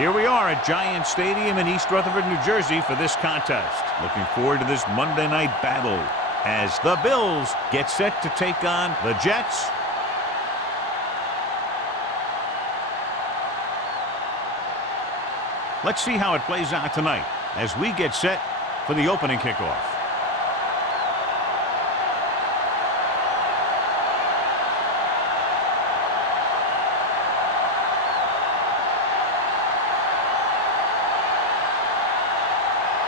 Here we are at Giant Stadium in East Rutherford, New Jersey for this contest. Looking forward to this Monday night battle as the Bills get set to take on the Jets. Let's see how it plays out tonight as we get set for the opening kickoff.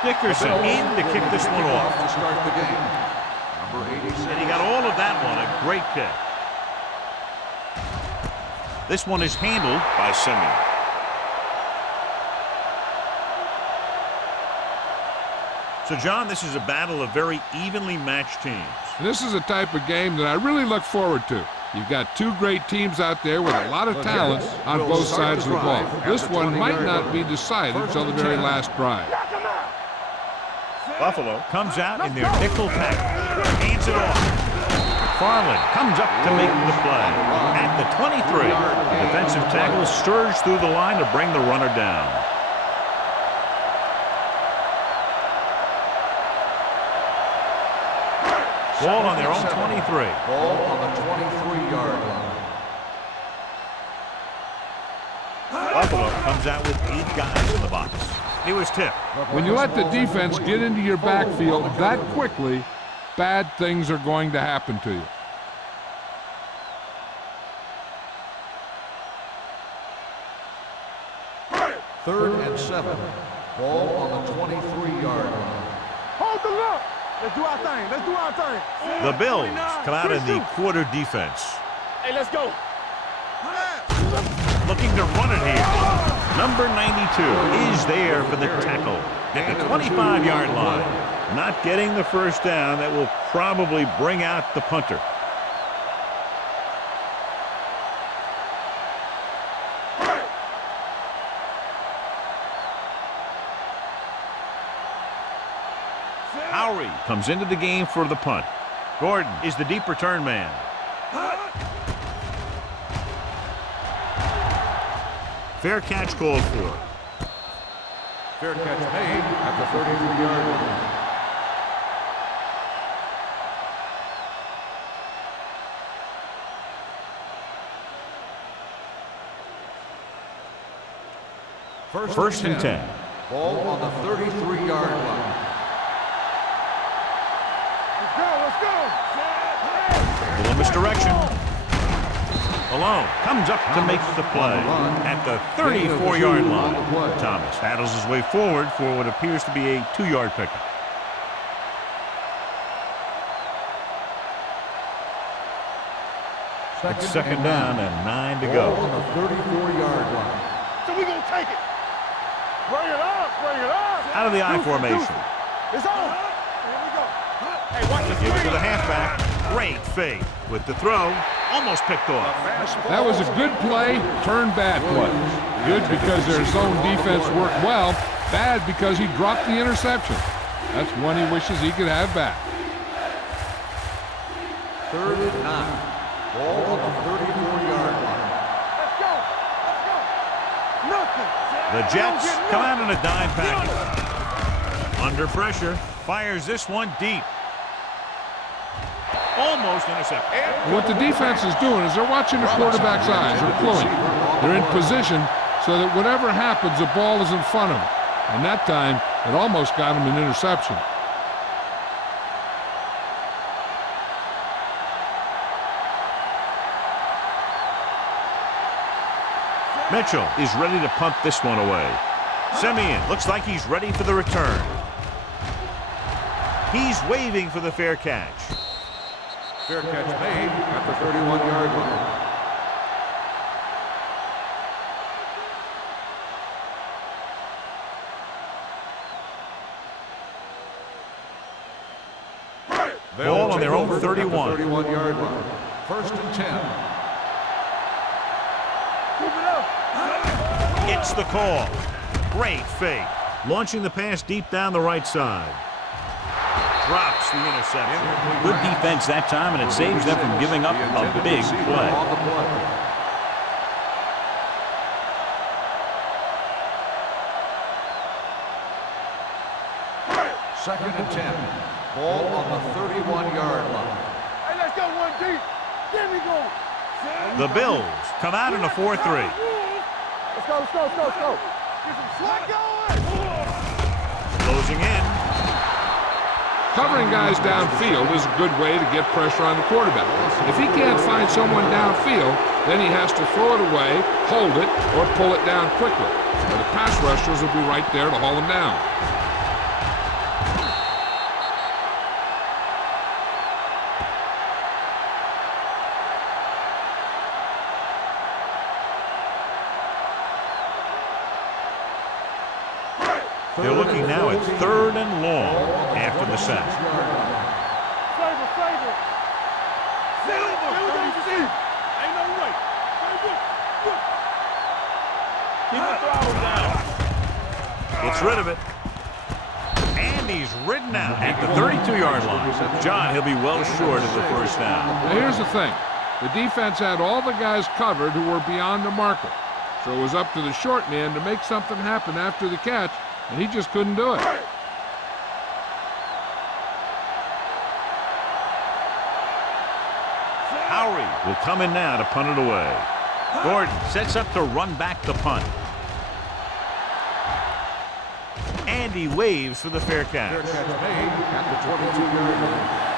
Dickerson in to kick this one off. To start the game. Number 86. And he got all of that one. A great kick. This one is handled by Simeon. So, John, this is a battle of very evenly matched teams. This is a type of game that I really look forward to. You've got two great teams out there with a lot of talent on both sides of the ball. This one might not be decided until the very last drive. Buffalo comes out in their nickel package. Hands it off. Farland comes up to make the play. At the 23, the defensive tackle surged through the line to bring the runner down. Ball on their own 23. Ball on the 23-yard line. Buffalo comes out with 8 guys in the box. He was tipped. When you let the defense get into your backfield that quickly, bad things are going to happen to you. Third and 7. Ball on the 23-yard line. Hold the look. Let's do our thing. Let's do our thing. The Bills come out in the quarter defense. Hey, let's go. Looking to run it here. Number 92 is there for the tackle at the 25-yard line. Not getting the first down. That will probably bring out the punter. Howery comes into the game for the punt. Gordon is the deep return man. Fair catch called for. Fair catch made at the 33-yard line. First and 10. Ball on the 33-yard line. Let's go. Little misdirection. Malone comes up to make the play at the 34-yard line. Thomas battles his way forward for what appears to be a 2-yard pickup. It's second down and 9 to go. On the 34-yard line. So we gonna take it. Bring it up. Bring it up. Out of the I formation. It's on. Here we go. Hey, watch the Give it to the halfback. Great fake with the throw. Almost picked off. That was a good play, turned bad play. Good because their zone defense worked well, bad because he dropped the interception. That's one he wishes he could have back. Third and 9. Ball on the 34-yard line. Let's go. Let's go. Nothing. The Jets come out in a dime package. Under pressure, fires this one deep. Almost intercepted. What the defense is doing is they're watching the quarterback's eyes. They're pulling. They're in position so that whatever happens, the ball is in front of them. And that time, it almost got him an interception. Mitchell is ready to punt this one away. Simeon looks like he's ready for the return. He's waving for the fair catch. Fair catch made at the 31-yard line. Ball on their own 31. 31-yard line. First and 10. Keep it up. Gets the call. Great fake. Launching the pass deep down the right side. Drops the interception. Good defense that time, and it saves them from giving up a big play. Second and 10. Ball on the 31-yard line. Hey, let's go one deep. Get me going. The Bills come out in a 4-3. Let's go, let's go, let's go, let's go. Get some slack going. Closing in. Covering guys downfield is a good way to get pressure on the quarterback. If he can't find someone downfield, then he has to throw it away, hold it, or pull it down quickly. Or the pass rushers will be right there to haul him down. They're looking now at 3rd and long after the sack. Favor, favor. Ain't no way. Keep the throttle down. Gets rid of it. And he's ridden out at the 32-yard line. John, he'll be well short of the first down. Now here's the thing. The defense had all the guys covered who were beyond the marker. So it was up to the short man to make something happen after the catch, and he just couldn't do it. Howery will come in now to punt it away. Gordon sets up to run back the punt. And he waves for the fair catch. Fair catch made at the 22-yard line.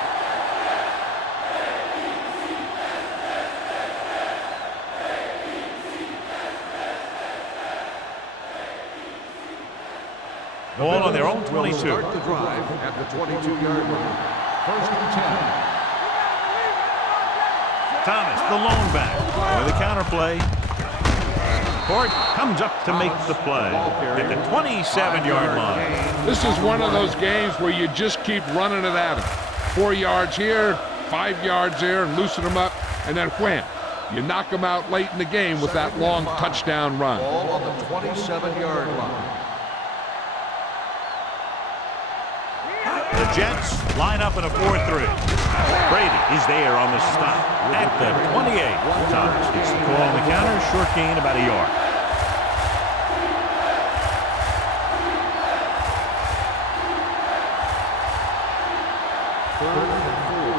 Ball on their own 22. Start the drive at the 22-yard line. 1st and 10. Thomas, the lone back, with a counter play. Court comes up to make the play at the 27-yard line. This is one of those games where you just keep running it at him. 4 yards here, 5 yards there, and loosen them up, and then wham. You knock them out late in the game with that long touchdown run. Ball on the 27-yard line. The Jets line up in a 4-3. Brady is there on the stop at the 28. Thomas gets the call on the counter. Short gain about a yard. Third and 4.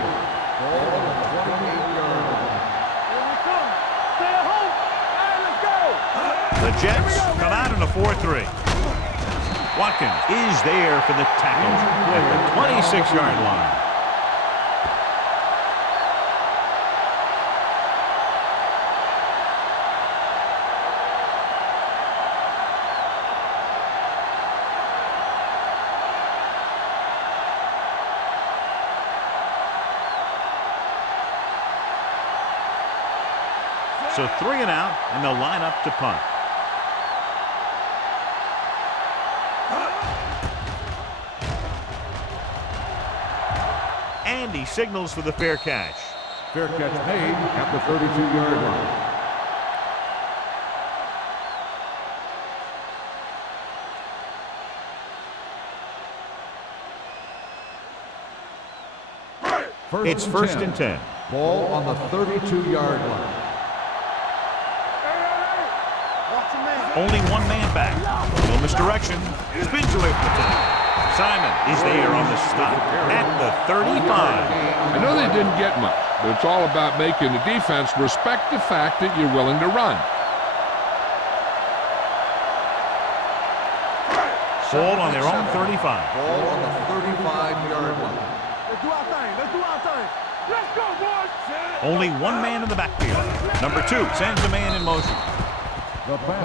Ball on the 28-yard line. Here we come. Stay at home. All right, let's go. The Jets come out in a 4-3. Watkins is there for the tackle at the 26-yard line. So 3 and out, and they'll line up to punt. And he signals for the fair catch. Fair catch made at the 32-yard line. It's 1st and 10. Ball on the 32-yard line. Watch your man. Only one man back. No misdirection. Spins away from the tackle. Simon is there on the stop at the 35. I know they didn't get much, but it's all about making the defense respect the fact that you're willing to run. Ball on their own 35. Ball on the 35-yard line. Let's do our thing. Let's do our thing. Let's go, boys. Only one man in the backfield. Number 2 sends a man in motion.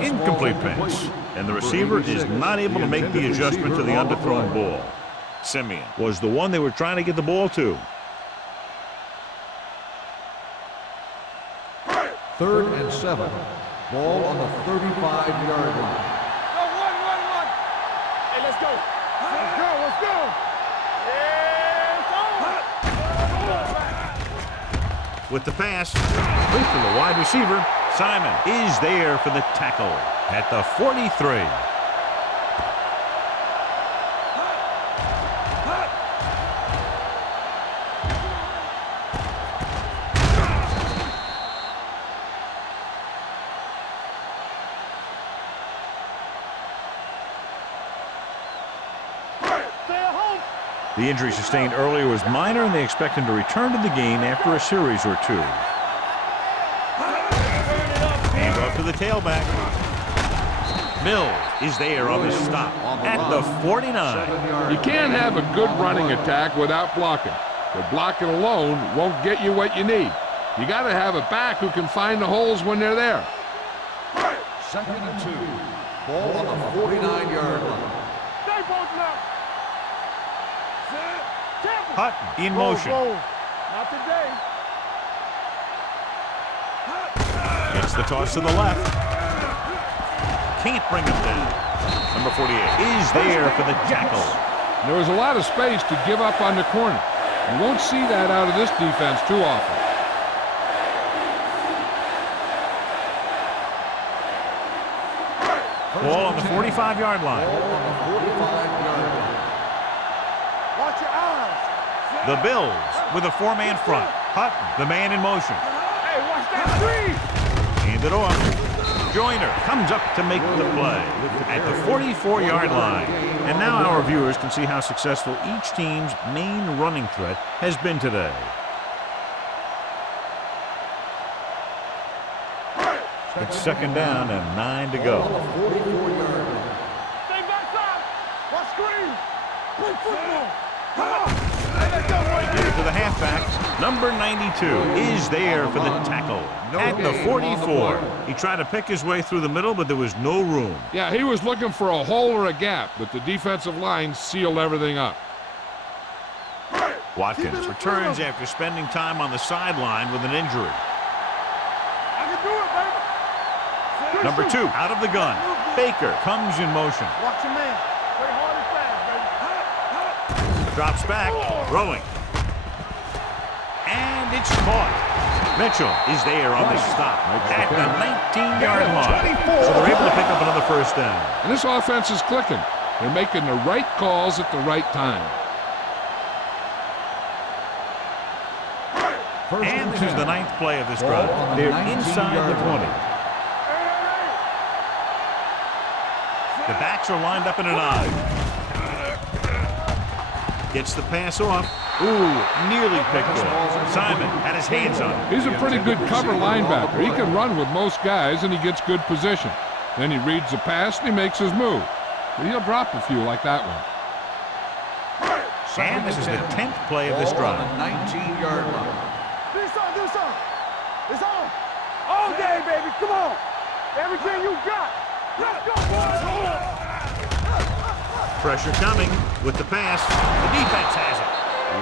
Incomplete pass. And the receiver is not able to make the adjustment to the underthrown ball. Simeon was the one they were trying to get the ball to. 3rd and 7. Ball on the 35-yard line. Go, one. Hey, let's go. Let's go, let's go. Yeah, With the pass, complete from the wide receiver, Simon is there for the tackle at the 43. Stay at home. The injury sustained earlier was minor, and they expect him to return to the game after a series or two. Hand off to the tailback. Mills is there on the stop at the 49. You can't have a good running attack without blocking. But blocking alone won't get you what you need. You got to have a back who can find the holes when they're there. 2nd and 2. Ball on the 49-yard line. Stay both now. Hutton in motion. Not today. Gets the toss to the left. Can't bring him down. Number 48 is there for the tackle. There was a lot of space to give up on the corner. You won't see that out of this defense too often. Ball on the 45-yard line. Watch your eyes. The Bills with a four-man front. Hutton, the man in motion. Hey, watch that screen. Hand it off. Joyner comes up to make the play at the 44-yard line. And now our viewers can see how successful each team's main running threat has been today. It's 2nd down and 9 to go. Stay backside. Watch screen. Play football. Come on. Let's go, boy. Give it to the halfback. Number 92 is there for the tackle at the 44. He tried to pick his way through the middle, but there was no room. Yeah, he was looking for a hole or a gap, but the defensive line sealed everything up. Watkins returns after spending time on the sideline with an injury. I can do it, baby. Number 2 out of the gun. Baker comes in motion. Watch your man. Play hard and fast, baby. Drops back, throwing. And it's caught. Mitchell is there on the stop at the 19-yard line. So they're able to pick up another first down. And this offense is clicking. They're making the right calls at the right time. And this is the 9th play of this drive. They're inside the 20. The backs are lined up in an I. Gets the pass off. Ooh, nearly picked off. Simon had his hands on it. He's a pretty good cover linebacker. He can run with most guys, and he gets good position. Then he reads the pass, and he makes his move. But he'll drop a few like that one. And this is the 10th play of this drive. 19-yard line. Do something. It's on. All day, baby. Come on. Everything you got. Let's go, boys. Pressure coming with the pass. The defense has it.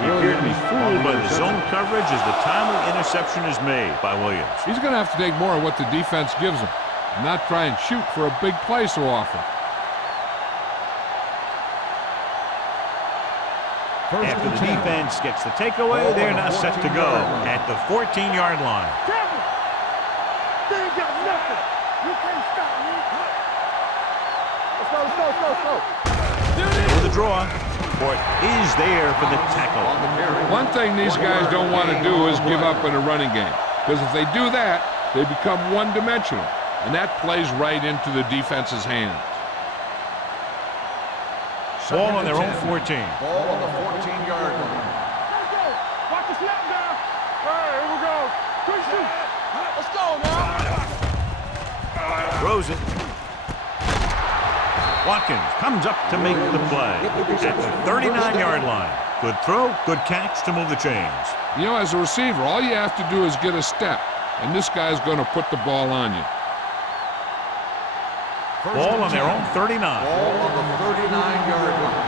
He appeared to be fooled by the zone coverage as the timely interception is made by Williams. He's going to have to take more of what the defense gives him and not try and shoot for a big play so often. After the defense gets the takeaway, they're now set to go at the 14-yard line. Kevin, they ain't got nothing. You can't stop me. Let's go. With the draw, Fort is there for the tackle. One thing these guys don't want to do is give up in a running game, because if they do that, they become one-dimensional, and that plays right into the defense's hands. Ball on their own 14. Ball on the 14-yard line. Let's go. Watch the snap down. All right, here we go. Quick shoot. Let's go now. Throws it. Watkins comes up to make the play at the 39-yard line. Good throw, good catch to move the chains. You know, as a receiver, all you have to do is get a step, and this guy's going to put the ball on you. Ball on their own 39. Ball on the 39-yard line.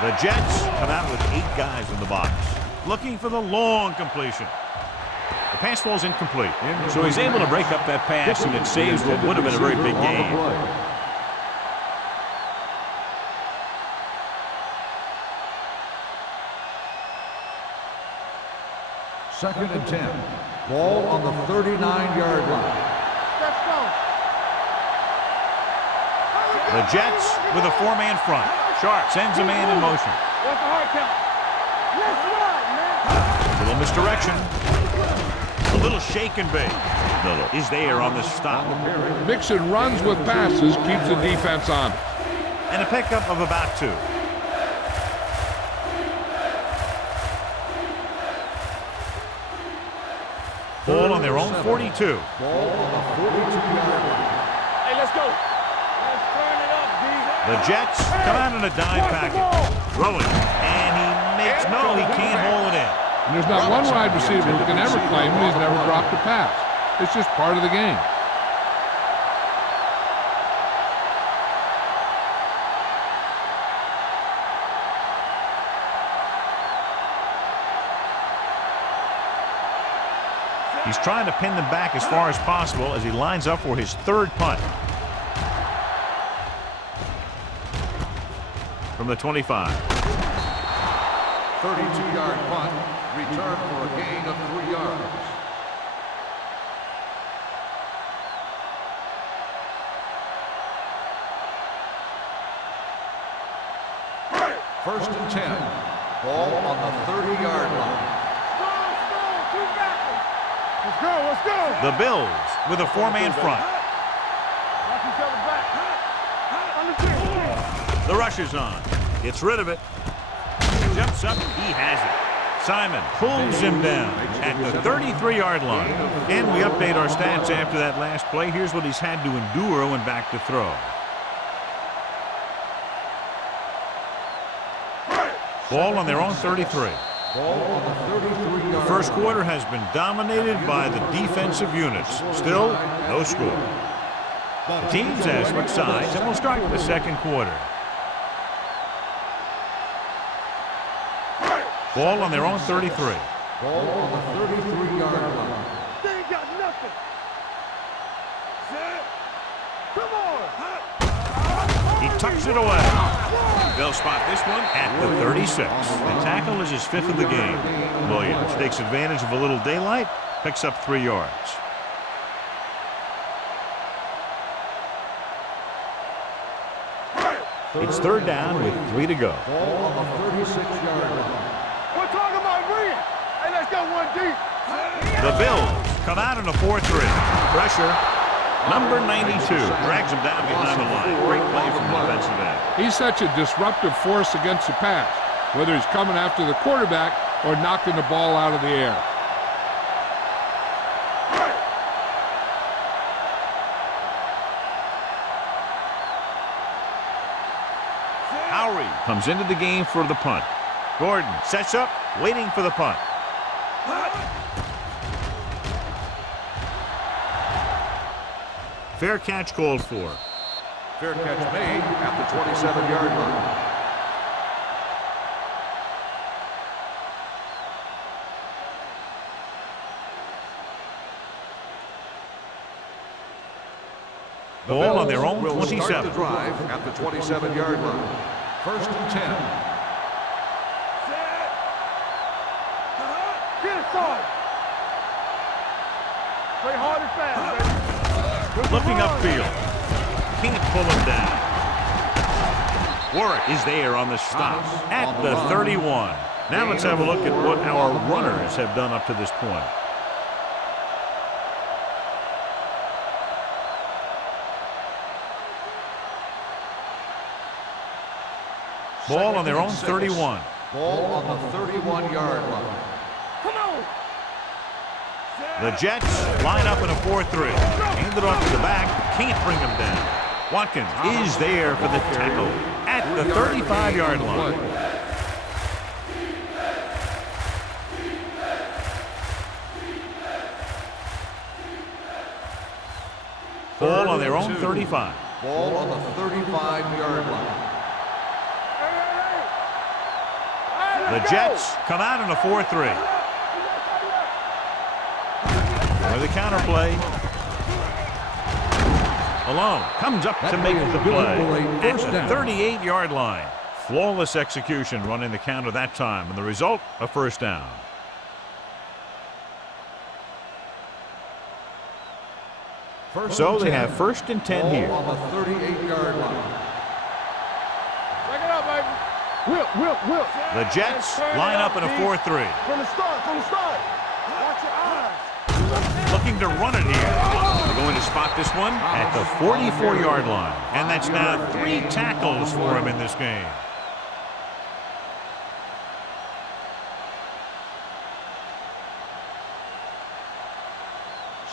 The Jets come out with 8 guys in the box, looking for the long completion. The pass falls incomplete, so he's able to break up that pass, and it saves what would have been a very big game. Second and 10. Ball on the 39-yard line. Let's go. The Jets with a 4-man front. Sharp sends a man in motion. What's the hard count? Let's ride, man. Little misdirection. A little shake and bake. Little is there on the stop. Mixon runs with passes, keeps the defense on. and a pickup of about 2. Ball on their own 42. Ball on the 42-yard line. Hey, let's go. Let's turn it up, D. The Jets come out in a dime package. Throwing, and he makes no, he can't hold it in. And there's not one wide receiver who can ever claim he's never dropped a pass. It's just part of the game. He's trying to pin them back as far as possible as he lines up for his 3rd punt. From the 25. 32-yard punt, return for a gain of 3 yards. First and 10. Ball on the 30-yard line. Let's go, let's go. The Bills with a 4-man front. Watch each other back. The rush is on. Gets rid of it. Jumps up. He has it. Simon pulls him down at the 33-yard line. And we update our stats after that last play. Here's what he's had to endure when back to throw. Ball on their own 33. Ball on the 33-yard First quarter has been dominated by the defensive units. Still, no score. The teams have switched sides, and we'll start the second quarter. Ball on their own 33. Ball on the 33-yard line. They ain't got nothing. Come on. He tucks it away. They'll spot this one at the 36. The tackle is his 5th of the game. Williams takes advantage of a little daylight, picks up 3 yards. It's 3rd down with 3 to go. Ball on the 36-yard line. We're talking about Green. Hey, let's go 1 deep. The Bills come out in a 4-3. Pressure. Number 92 drags him down behind the line. Great play from the defensive end. He's such a disruptive force against the pass, whether he's coming after the quarterback or knocking the ball out of the air. Howery comes into the game for the punt. Gordon sets up, waiting for the punt. Fair catch called for. Fair catch made at the 27-yard line. Ball on their own will 27. start the drive at the 27-yard line. First and 10. Get it started. Play hard and fast, baby. Looking upfield. Can't pull him down. Warwick is there on the stop at the 31. Now let's have a look at what our runners have done up to this point. Ball on their own 31. Ball on the 31-yard line. Come on. The Jets line up in a 4-3. Hand it off to the back. Can't bring him down. Watkins is there for the tackle at the 35-yard line. Ball on their own 35. Ball on the 35-yard line. The Jets come out in a 4-3. With a counter play. Alone comes up to make the play at the 38-yard line. Flawless execution running the counter that time, and the result, a first down. So they have first and 10 here. On the 38-yard line. Check it out, baby. Whip. The Jets line up in a 4-3. From the start. Watch your eyes. Looking to run it here. They're going to spot this one at the 44-yard line. And that's now 3 tackles for him in this game.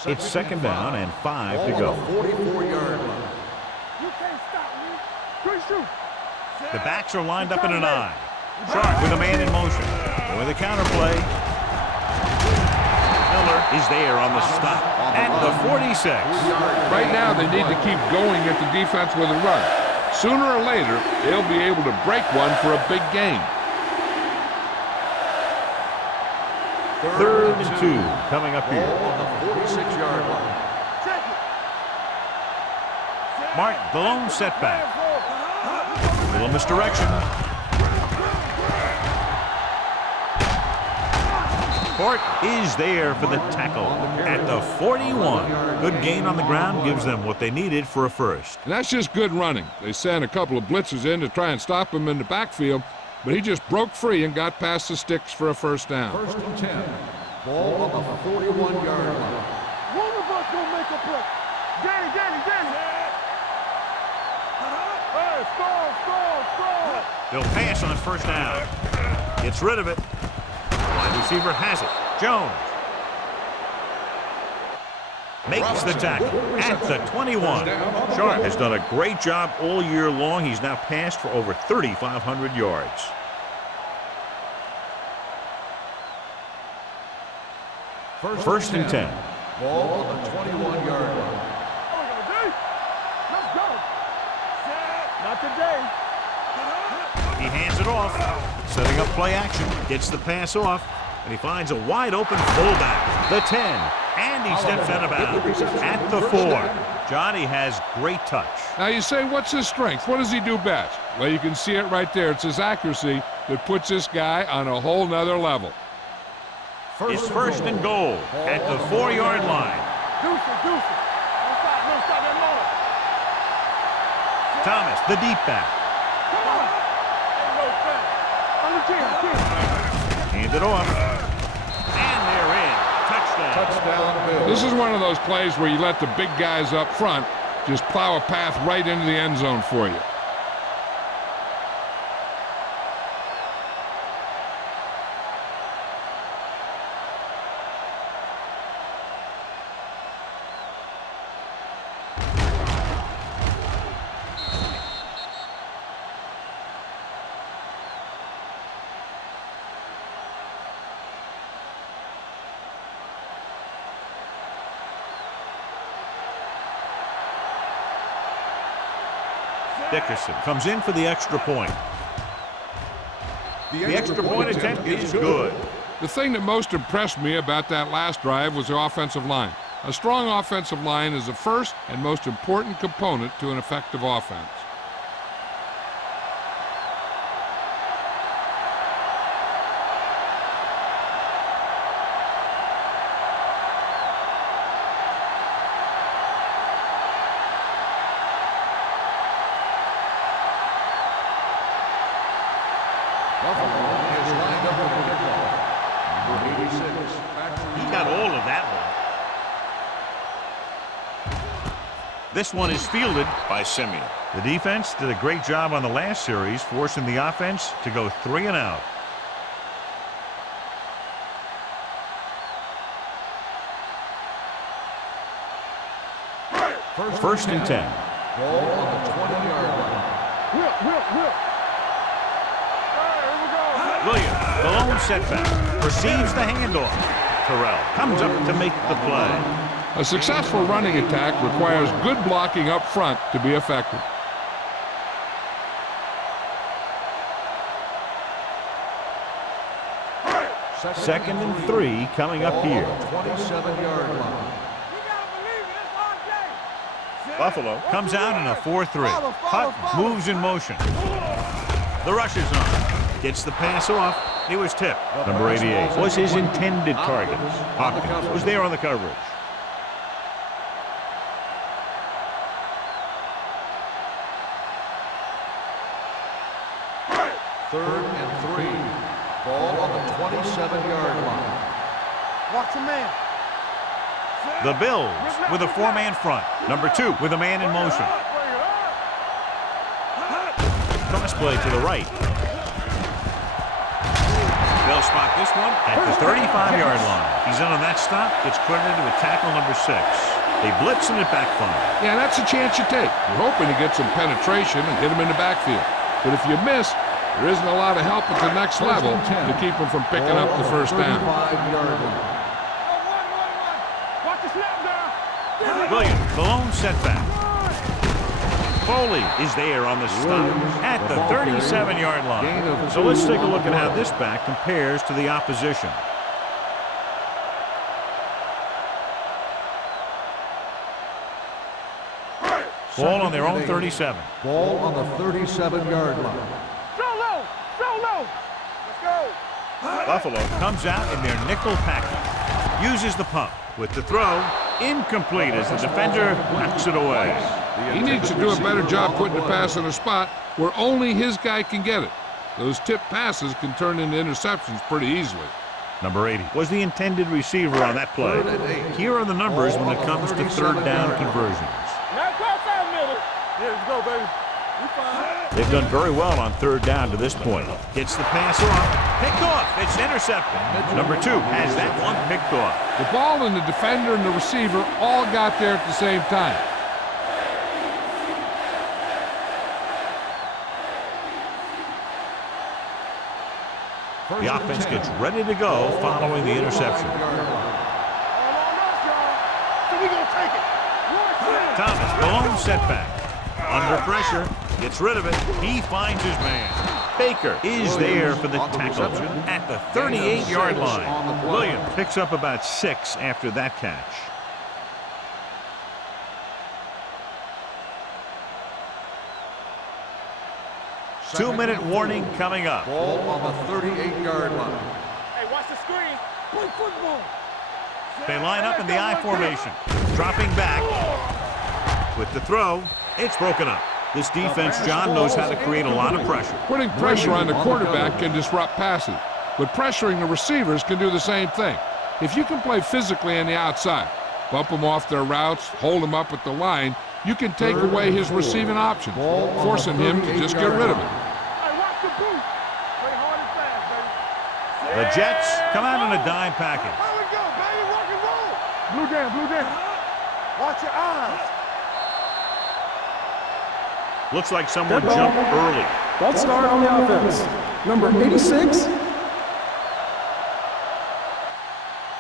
It's second down and 5 to go. 44-yard line. You can't stop me. Good shoot. The backs are lined up in an I. Sharp with a man in motion. With a counterplay. Miller is there on the stop at the 46. Right now, they need to keep going at the defense with a run. Sooner or later, they'll be able to break one for a big gain. Third and 2 coming up here. On the 46-yard line. Mark, the lone setback. Little misdirection. Court is there for the tackle at the 41. Good gain on the ground gives them what they needed for a first. And that's just good running. They sent a couple of blitzes in to try and stop him in the backfield, but he just broke free and got past the sticks for a first down. First and 10. Ball on the 41-yard line. One of us gonna make a play. Danny. Hey, score. They'll pass on first down. Gets rid of it. Wide receiver has it. Jones makes the tackle at the 21. Sharp has done a great job all year long. He's now passed for over 3,500 yards. First and 10. Ball on the 21-yard line. Let's go. Not today. He hands it off. Setting up play action. Gets the pass off. And he finds a wide open fullback. The 10. And he steps out of bounds at the 4. Johnny has great touch. Now you say, what's his strength? What does he do best? Well, you can see it right there. It's his accuracy that puts this guy on a whole nother level. It's first and goal at the 4-yard line. Deuce. Don't stop that motor. Thomas, the deep back. Come on. On the 10. Hand it off. And they're in. Touchdown. Touchdown, Bills. This is one of those plays where you let the big guys up front just plow a path right into the end zone for you. Dickerson comes in for the extra point. The extra point attempt is good. The thing that most impressed me about that last drive was the offensive line. A strong offensive line is the first and most important component to an effective offense. This one is fielded by Simeon. The defense did a great job on the last series, forcing the offense to go 3 and out. First and 10. Ball on the 20-yard line. Whip. Here we go. Williams, the lone setback, receives the handoff. Terrell comes up to make the play. A successful running attack requires good blocking up front to be effective. Second and 3 coming up here. 27-yard line. Buffalo comes out in a 4-3. Hutt moves in motion. The rush is on. Gets the pass off. He was tipped. Number 88 was his intended target. Hopkins was there on the coverage. Third and 3. Ball on the 27-yard line. Watch a man. The Bills with a four-man front. Number 2 with a man in motion. Cross play to the right. They'll spot this one at the 35-yard line. He's in on that stop. Gets credited with tackle number 6. They blitz and it backfires. Yeah, that's a chance you take. You're hoping to get some penetration and hit him in the backfield. But if you miss, there isn't a lot of help at the next level to keep him from picking up the first down. Williams, the lone setback. Foley is there on the stop at the 37-yard line. So let's take a look at how this back compares to the opposition. Ball on their own 37. Ball on the 37-yard line. Solo! Solo! Let's go! Buffalo comes out in their nickel package. Uses the pump with the throw. Incomplete as the defender knocks it away. He needs to do a better job putting the pass in a spot where only his guy can get it. Those tip passes can turn into interceptions pretty easily. Number 80 was the intended receiver on that play. Here are the numbers when it comes to third down conversions. Now cross that middle. Yeah, let's go, baby. We fine. They've done very well on third down to this point. Gets the pass off. Picked off. It's intercepted. Number 2 has that one picked off. The ball and the defender and the receiver all got there at the same time. The offense gets ready to go following the interception. Thomas, the lone setback. Under pressure, gets rid of it. He finds his man. Baker is there for the tackle at the 38-yard line. Williams picks up about 6 after that catch. Two-minute warning coming up. Ball on the 38-yard line. Hey, watch the screen. Play football. They line up in the I formation. Dropping back. With the throw, it's broken up. This defense, John, knows how to create a lot of pressure. Putting pressure on the quarterback can disrupt passes, but pressuring the receivers can do the same thing. If you can play physically on the outside, bump them off their routes, hold them up at the line, you can take away his receiving options, forcing him to just get rid of it. Hey, watch the boot. Play hard and fast, baby. The Jets come out in a dime package. Here we go, baby. Rock and roll. Blue down, blue down. Watch your eyes. Looks like someone jumped early. False start on the offense. Number 86.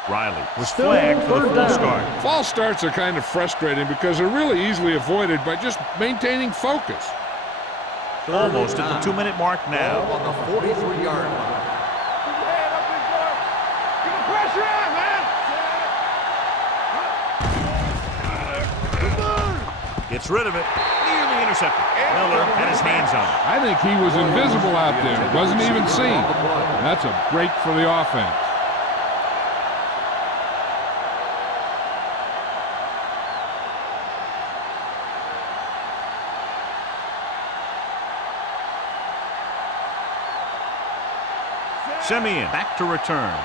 Riley was flagged for the false start. False starts are kind of frustrating because they're really easily avoided by just maintaining focus. Almost at the 2-minute mark now. Ball on the 43-yard line. Keep your head up and go. Get the pressure on, man. Gets rid of it. Nearly intercepted. Miller had his hands on it. I think he was invisible out there. Wasn't even seen. And that's a break for the offense. Simeon back to return.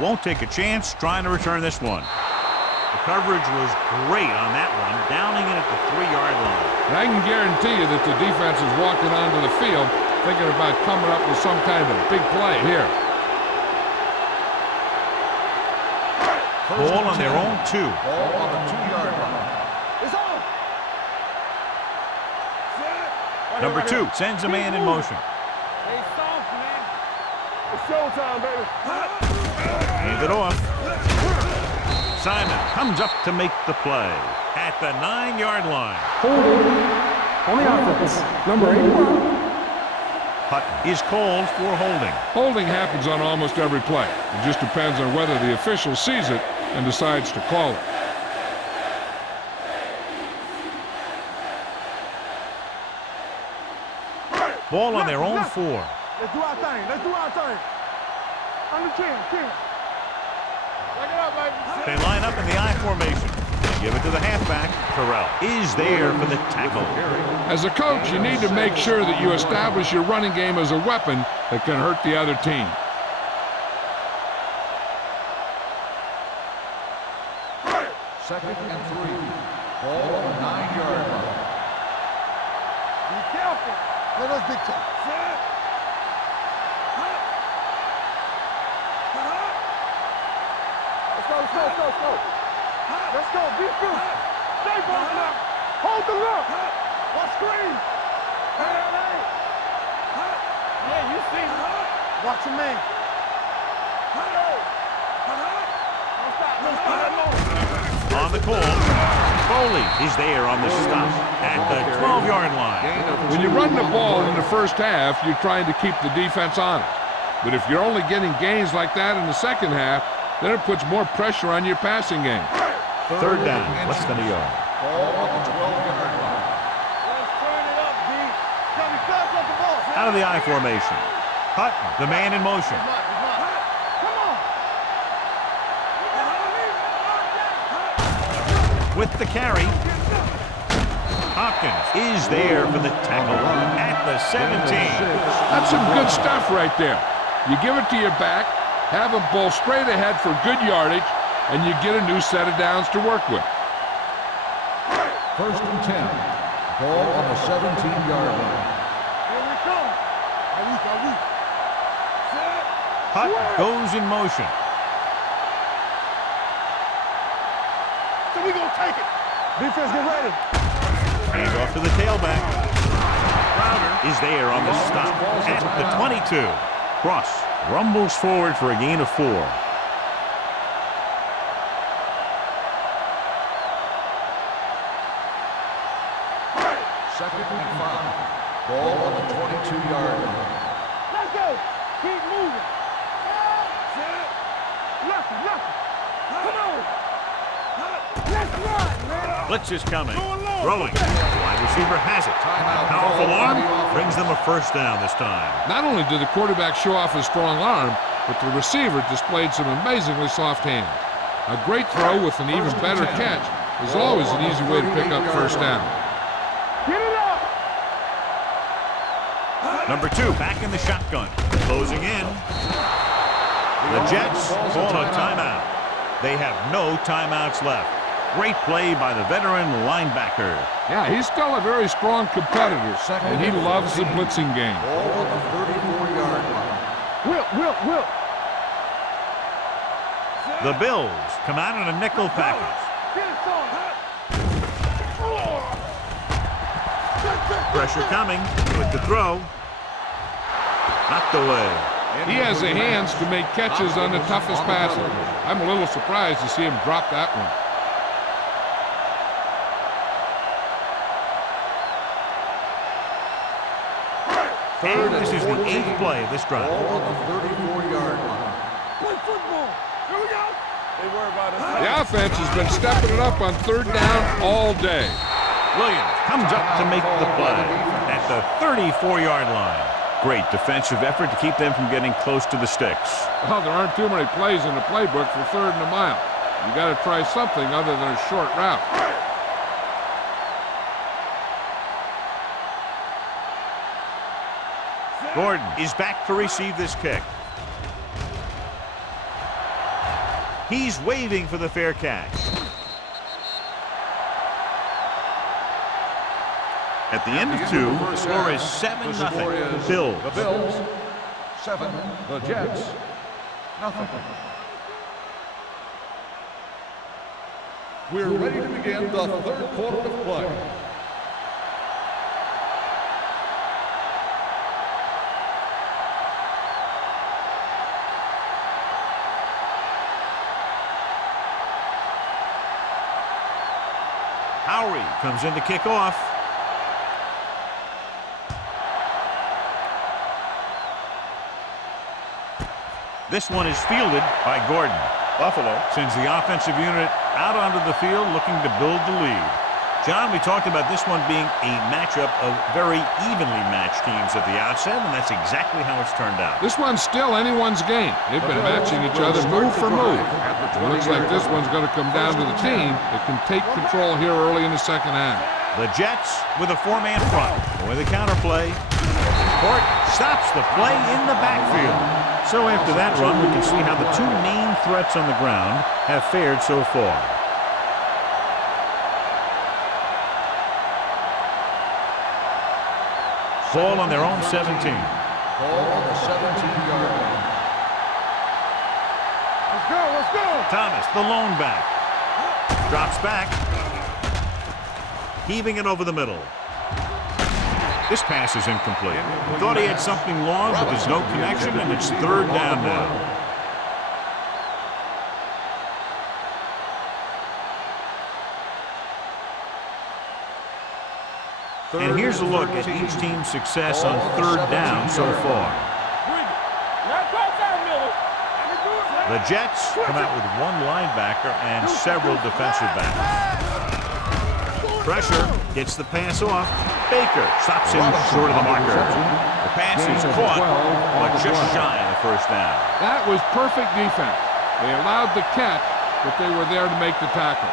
Won't take a chance trying to return this one. The coverage was great on that one, downing it at the 3-yard line. And I can guarantee you that the defense is walking onto the field thinking about coming up with some kind of big play here. Ball on their own 2. Ball on the 2-yard line. It's on. Number 2 sends a man in motion. Hey, soft, man. It's showtime, baby. Hands it off. Simon comes up to make the play at the 9-yard line. Holding on the offense. Number 81. Hutton is called for holding. Holding happens on almost every play. It just depends on whether the official sees it and decides to call it. Ball on their own 4. Let's do our thing. Let's do our thing. On the chin. Lock it up, baby. They line up in the I formation. They give it to the halfback. Terrell is there for the tackle. As a coach, you need to make sure that you establish your running game as a weapon that can hurt the other team. 2nd and 3. Ball on the 9-yard line. Be careful. Let us big time. Set. Hut. Hut. Let's go, let's go, let's go, let's go. Hut. Let's go, be through. Stay both left. Hold the look. Watch screen. Yeah, you see him. Watch your man. On the call, Foley is there on the stop at the 12-yard line. When you run the ball in the first half, you're trying to keep the defense on it. But if you're only getting gains like that in the second half, then it puts more pressure on your passing game. Third down, less than a yard. Ball on the 12-yard line. Let's turn it up, D. Got me fast off the ball. Out of the I formation. Hutton, the man in motion. Come on. With the carry. Hopkins is there for the tackle at the 17. That's some good stuff right there. You give it to your back, have him bowl straight ahead for good yardage, and you get a new set of downs to work with. 1st and 10. Ball on the 17-yard line. Here we come. Are we? Set. Hutton goes in motion. So we gonna take it. Defense, get ready. Hand off to the tailback. Crowder is there on the stop at the 22. Cross rumbles forward for a gain of 4. Second and 5. Ball on the 22-yard line. Let's go. Keep moving. Set. Left. Come on. Let's run, man. Blitz is coming. Going low. Throwing. The wide receiver has it. Timeout. Powerful Ball arm on the offense. brings them a first down this time. Not only did the quarterback show off his strong arm, but the receiver displayed some amazingly soft hands. A great throw with an even better catch is always an easy way to pick up first down. Get it up. Number 2 back in the shotgun. Closing in. The Jets call a timeout. They have no timeouts left. Great play by the veteran linebacker. Yeah, he's still a very strong competitor, and he loves the blitzing game. Ball on the 34-yard line. Will. The Bills come out in a nickel package. Get it, son. Pressure coming with the throw. Knocked away. He has the hands to make catches on the toughest passes. I'm a little surprised to see him drop that one. And this is the 8th play of this drive. Ball on the 34-yard line. Play football. Here we go. They worry about us. The offense has been stepping it up on 3rd down all day. Williams comes up to make the play at the 34-yard line. Great defensive effort to keep them from getting close to the sticks. Well, there aren't too many plays in the playbook for 3rd and a mile. You got to try something other than a short route. Gordon is back to receive this kick. He's waving for the fair catch. At the end of 2, the score is 7-0. Bills. The Bills, 7. The Jets, nothing. We're ready to begin the 3rd quarter of play. Howery comes in to kick off. This one is fielded by Gordon. Buffalo sends the offensive unit out onto the field looking to build the lead. John, we talked about this one being a matchup of very evenly matched teams at the outset, and that's exactly how it's turned out. This one's still anyone's game. They've been matching each other move for move. It looks like this one's going to come down to the team that can take control here early in the second half. The Jets with a 4-man front. With a counterplay. Court stops the play in the backfield. So after that run, we can see how the two main threats on the ground have fared so far. Ball on their own 17. Ball on the 17-yard line. Let's go, let's go. Thomas, the lone back. Drops back. Heaving it over the middle. This pass is incomplete. Thought he had something long, but there's no connection, and it's third down now. And here's a look at each team's success on third down so far. The Jets come out with one linebacker and several defensive backs. Pressure gets the pass off. Baker stops him short of the marker. The pass is caught, but just shy of the first down. That was perfect defense. They allowed the catch, but they were there to make the tackle.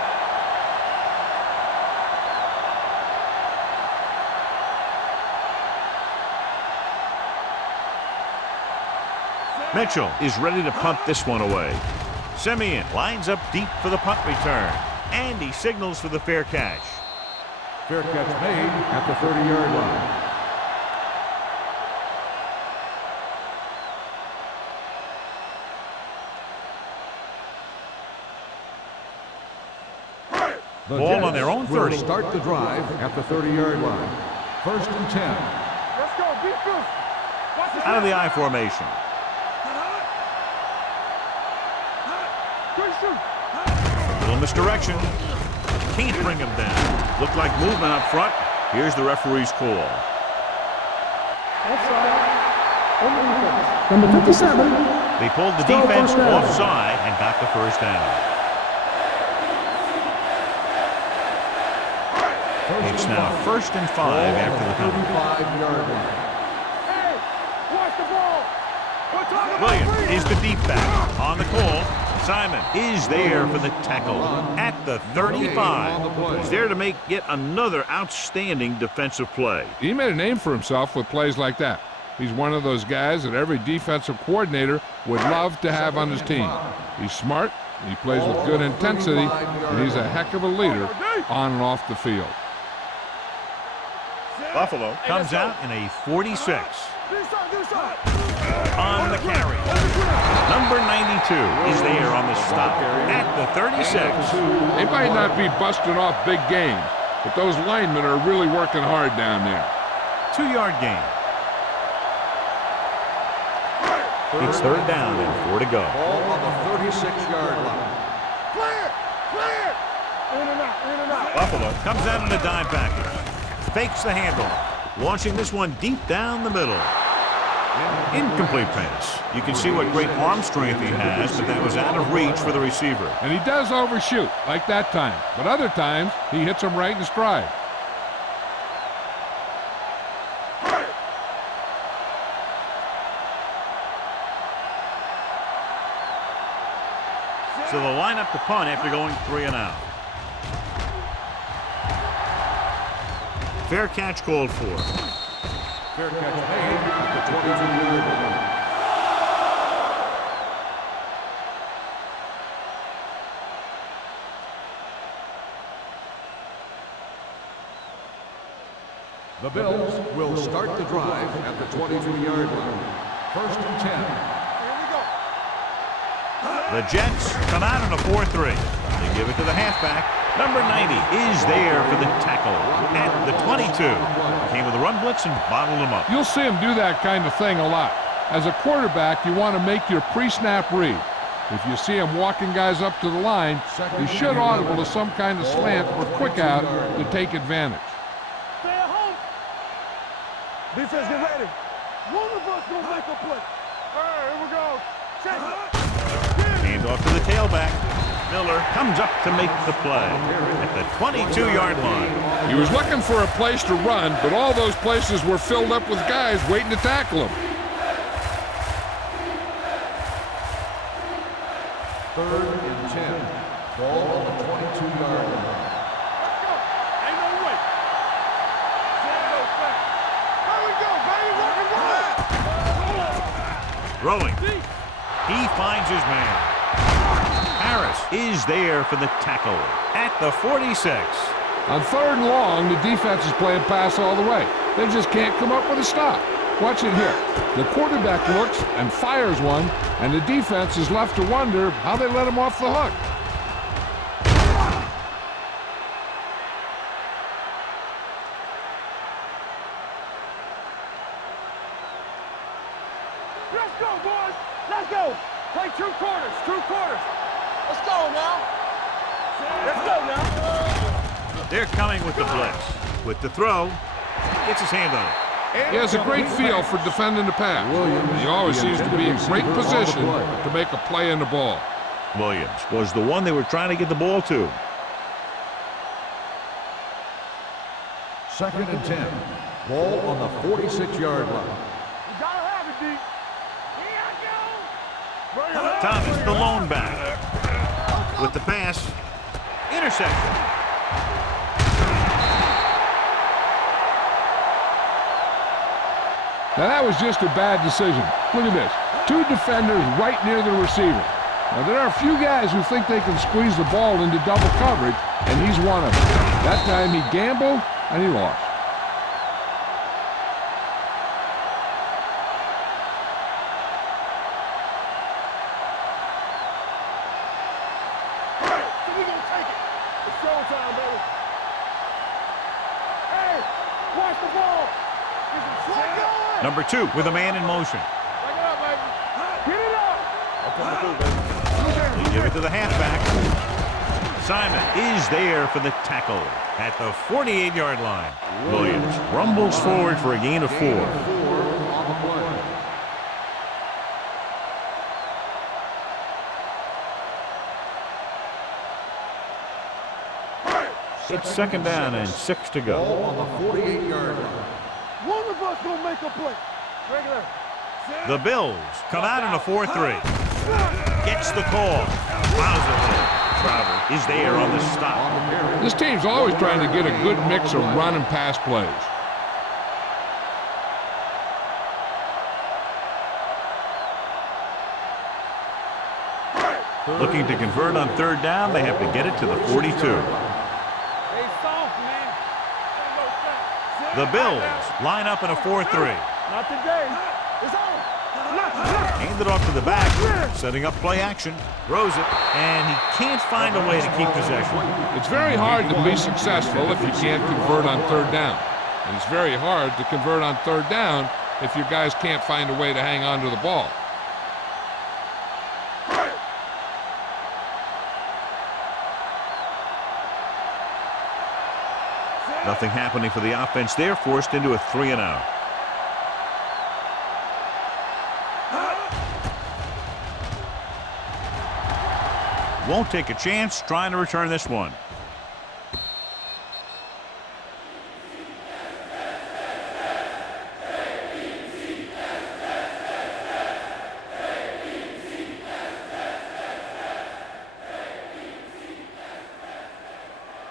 Mitchell is ready to punt this one away. Simeon lines up deep for the punt return, and he signals for the fair catch. Fair catch made at the 30-yard line. Ball on their own 30. Start the drive at the 30-yard line. First and 10. Let's go, be good. Out of the I formation. Little misdirection. Can't bring him down. Looked like movement up front. Here's the referee's call. Number 57. They pulled the Still defense first down. offside and got the first down. It's now first and 5 after the penalty. 35-yard line. Hey, watch the ball. We're talking about Williams freedom. is the deep back. On the call, Simon is there for the tackle at the 35. He's there to make yet another outstanding defensive play. He made a name for himself with plays like that. He's one of those guys that every defensive coordinator would love to have on his team. He's smart, he plays with good intensity, and he's a heck of a leader on and off the field. Buffalo comes out in a 46. Do something. On the carry. Number 92 is there on the stop at the 36. They might not be busting off big game, but those linemen are really working hard down there. 2-yard gain. It's third down and 4 to go. Ball on the 36-yard line. Clear, clear. In and out, in and out. Buffalo comes out in a dime package. Fakes the handoff. Launching this one deep down the middle. Incomplete pass. You can see what great arm strength he has, but that was out of reach for the receiver. And he does overshoot, like that time. But other times, he hits him right in stride. So they'll line up to punt after going 3 and out. Fair catch called for. Fair catch made at the 22-yard line. The Bills will start the drive at the 22-yard line. First and 10. Here we go. The Jets come out in a 4-3. They give it to the halfback. Number 90 is there for the tackle at the 22. Came with a run blitz and bottled him up. You'll see him do that kind of thing a lot. As a quarterback, you want to make your pre-snap read. If you see him walking guys up to the line, you should audible to some kind of slant or quick out to take advantage. Stay at home. Defense, get ready. One of us gonna make a play. All right, here we go. Check it. Hand off to the tailback. Miller comes up to make the play at the 22-yard line. He was looking for a place to run, but all those places were filled up with guys waiting to tackle him. Third and 10. Ball on the 22-yard line. Let's go. Ain't no way. Stand those back. There we go, baby. Rock and roll. Throwing. He finds his man. Harris is there for the tackle at the 46. On third and long, the defense is playing pass all the way. They just can't come up with a stop. Watch it here. The quarterback looks and fires one, and the defense is left to wonder how they let him off the hook. Let's go, boys. Let's go. Play 2 quarters. 2 quarters. Let's go now. Let's go now. They're coming with the blitz. With the throw, gets his hand on it. He has a great feel for defending the pass. He always seems to be in great position to make a play in the ball. Williams was the one they were trying to get the ball to. 2nd and 10. Ball on the 46-yard line. You gotta have it, D. Here I go. Thomas, the lone back. With the pass, interception. Now that was just a bad decision. Look at this. 2 defenders right near the receiver. Now there are a few guys who think they can squeeze the ball into double coverage, and he's one of them. That time he gambled, and he lost. So we gonna take it. It's showtime, baby. Hey, watch the ball. Get some swag going. Number 2 with a man in motion. Back it up, baby. Get it up. I'll come through, baby. They give it to the halfback. Simon is there for the tackle at the 48-yard line. Williams rumbles forward for a gain of 4. On the play. It's 2nd down and 6 to Ball go. on the 48-yard line. One of us gonna make a play. Regular. The Bills come out in a 4-3. Gets the call. Plows it in. Trevor is there on the stop. This team's always trying to get a good mix of run and pass plays. Looking to convert on 3rd down, they have to get it to the 42. Hey, soft, man. The Bills line up in a 4-3. Not today. It's on. Hand it off to the back, setting up play action. Throws it, and he can't find a way to keep possession. It's very hard to be successful if you can't convert on 3rd down. And it's very hard to convert on 3rd down if your guys can't find a way to hang on to the ball. Nothing happening for the offense there, forced into a 3-and-out. Won't take a chance trying to return this one.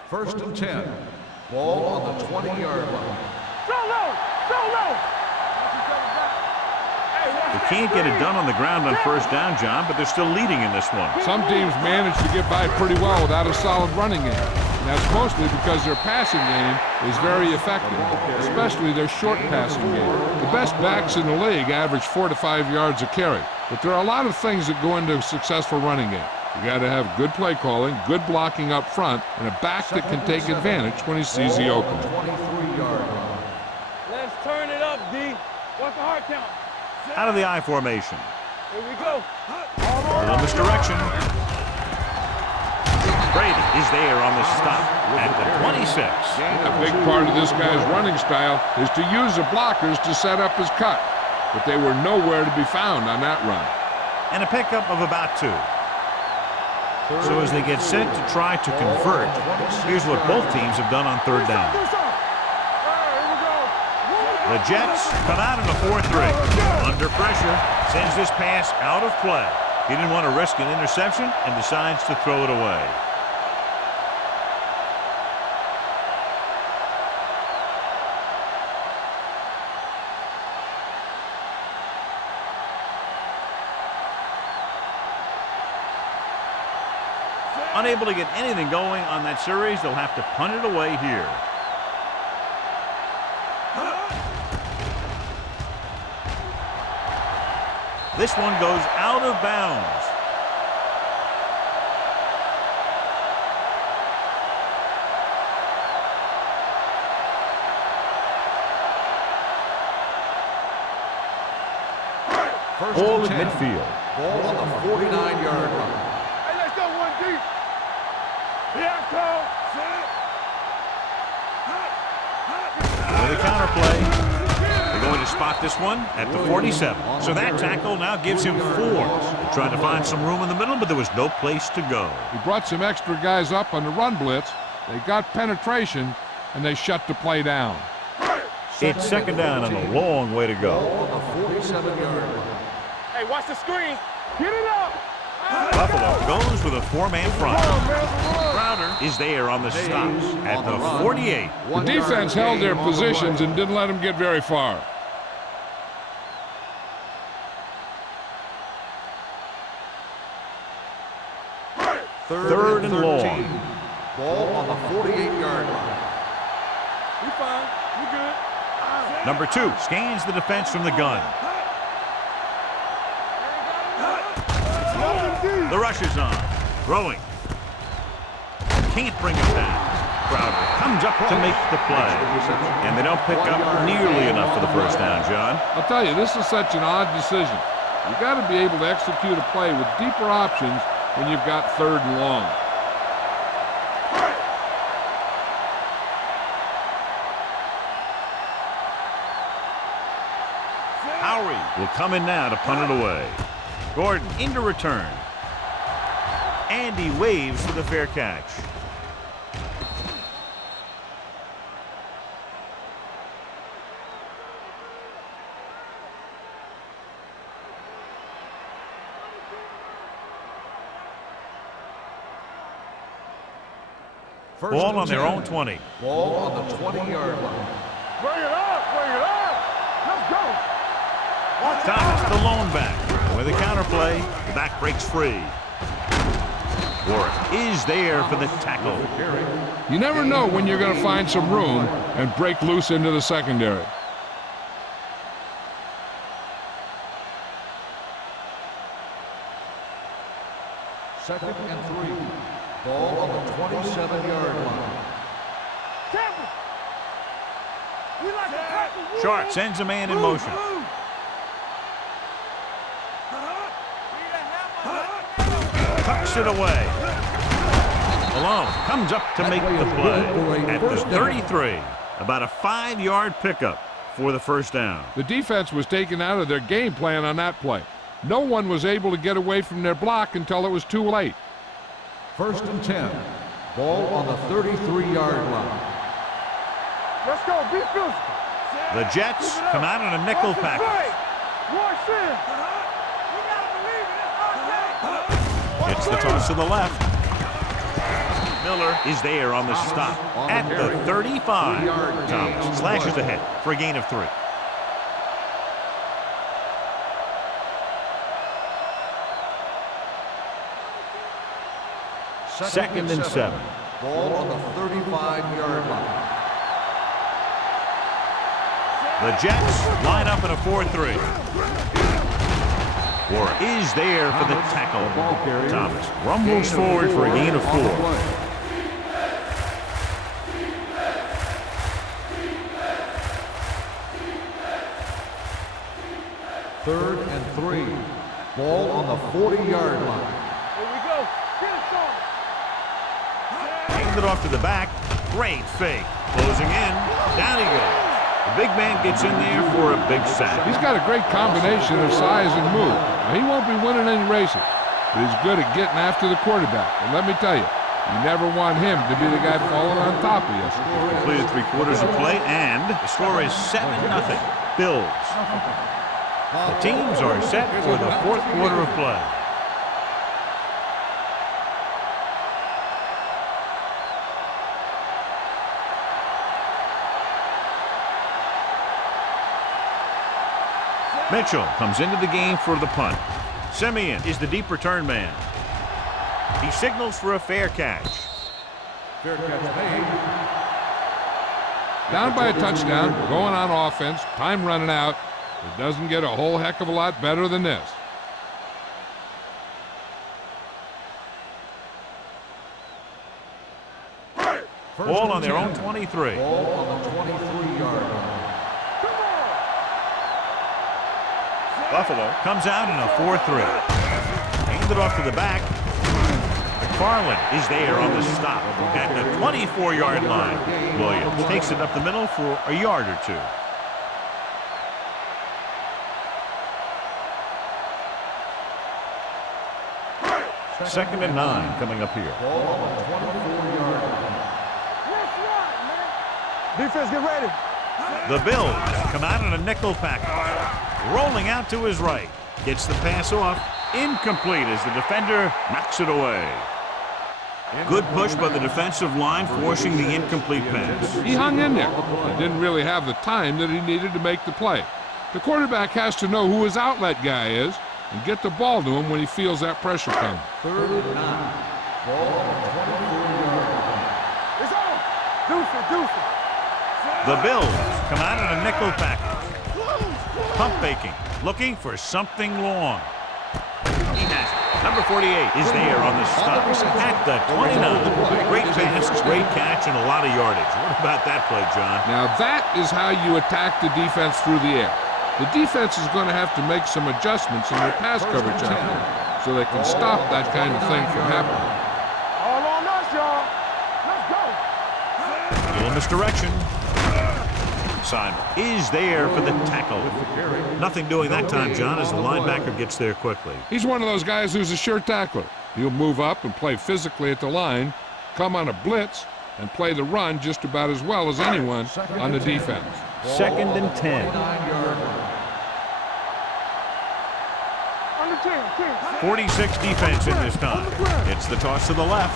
First and 10. Ball on the 20-yard line. So low. So low. They can't get it done on the ground on 1st down, John, but they're still leading in this one. Some teams manage to get by pretty well without a solid running game. And that's mostly because their passing game is very effective, especially their short passing game. The best backs in the league average 4 to 5 yards a carry. But there are a lot of things that go into a successful running game. You got to have good play calling, good blocking up front, and a back that can take advantage when he sees the opening. 23-yard line. Let's turn it up, D. What's the hard count? Out of the I formation. Here we go. A little misdirection. Brady is there on the stop at the 26. A big part of this guy's running style is to use the blockers to set up his cut. But they were nowhere to be found on that run. And a pickup of about 2. So as they get set to try to convert, here's what both teams have done on 3rd down. The Jets come out in a 4-3. Under pressure, sends this pass out of play. He didn't want to risk an interception and decides to throw it away. Unable to get anything going on that series, they'll have to punt it away here. This one goes out of bounds. Ball at midfield. Ball on the 49-yard line. Hey, let's go one deep. Yeah, Cole. With a counter play. They're going to spot this one at the 47. So that tackle now gives him 4. They're trying to find some room in the middle, but there was no place to go. He brought some extra guys up on the run blitz. They got penetration, and they shut the play down. It's second down and a long way to go. On the 47-yard line. Hey, watch the screen. Get it up. Buffalo goes with a 4-man front. Crowder is there on the stop at the 48. The defense held their positions and didn't let them get very far. Third and long. Ball on the 48-yard line. We fine. We good. Number 2 scans the defense from the gun. The rush is on. Throwing. Can't bring him down. Crowder comes up to make the play. And they don't pick up nearly enough for the first down, John. I'll tell you, this is such an odd decision. You got to be able to execute a play with deeper options when you've got third and long. Howie will come in now to punt it away. Gordon into return. And he waves for the fair catch. Ball on their own 20. Ball on the 20-yard line. Bring it up. Bring it up. Let's go. Thomas, the lone back. With a counter play, the back breaks free. Warren is there for the tackle. You never know when you're going to find some room and break loose into the secondary. Second and 3. Ball on the 27-yard line. Tackle. We like to tackle. Sharp sends a man in motion. Tucks it away. Malone comes up to make the play at the 33. About a 5-yard pickup for the first down. The defense was taken out of their game plan on that play. No one was able to get away from their block until it was too late. First and 10. Ball on the 33-yard line. Let's go. Be physical. The Jets come out in a nickel package. Watch in. It's the toss to the left. Miller is there on the stop at the 35. Thomas slashes ahead for a gain of 3. Second and 7. Ball on the 35-yard line. The Jets line up in a 4-3. Warren is there for the tackle. Thomas rumbles forward for a gain of 4. Third and 3. Ball on the 40-yard line. Here we go. Get it started. Hands it off to the back. Great fake. Closing in. Down he goes. The big man gets in there for a big sack. He's got a great combination of size and move. Now, he won't be winning any races, but he's good at getting after the quarterback. And let me tell you, you never want him to be the guy falling on top of you. Completed 3/4 of play, and the score is 7-0. Bills. The teams are set for the 4th quarter of play. Mitchell comes into the game for the punt. Simeon is the deep return man. He signals for a fair catch. Fair catch made. Down by a touchdown, going on offense, time running out. It doesn't get a whole heck of a lot better than this. Ball on their own 23. Ball on the 23-yard line. Buffalo comes out in a 4-3. Handed off to the back. McFarland is there on the stop at the 24-yard line. Williams takes it up the middle for a yard or two. Second and 9 coming up here. Ball on the 24-yard line. Defense, get ready. The Bills come out in a nickel package. Rolling out to his right. Gets the pass off. Incomplete as the defender knocks it away. Good push by the defensive line, forcing the incomplete pass. He hung in there and didn't really have the time that he needed to make the play. The quarterback has to know who his outlet guy is and get the ball to him when he feels that pressure coming. 3rd and 9. Ball on the 24-yard line. It's on. Deuce it. The Bills come out in a nickel package. Pump faking, looking for something long. He has it. Number 48 is there on the stop at the 29. Great pass, great catch, and a lot of yardage. What about that play, John? Now that is how you attack the defense through the air. The defense is going to have to make some adjustments in their pass coverage out there so they can stop that kind of thing from happening. All on us, y'all. Let's go. Little misdirection. Simon is there for the tackle. Nothing doing that time, John, as the linebacker gets there quickly. He's one of those guys who's a sure tackler. He'll move up and play physically at the line, come on a blitz, and play the run just about as well as anyone on the defense. Second and 10. 46 defense in this time. It's the toss to the left.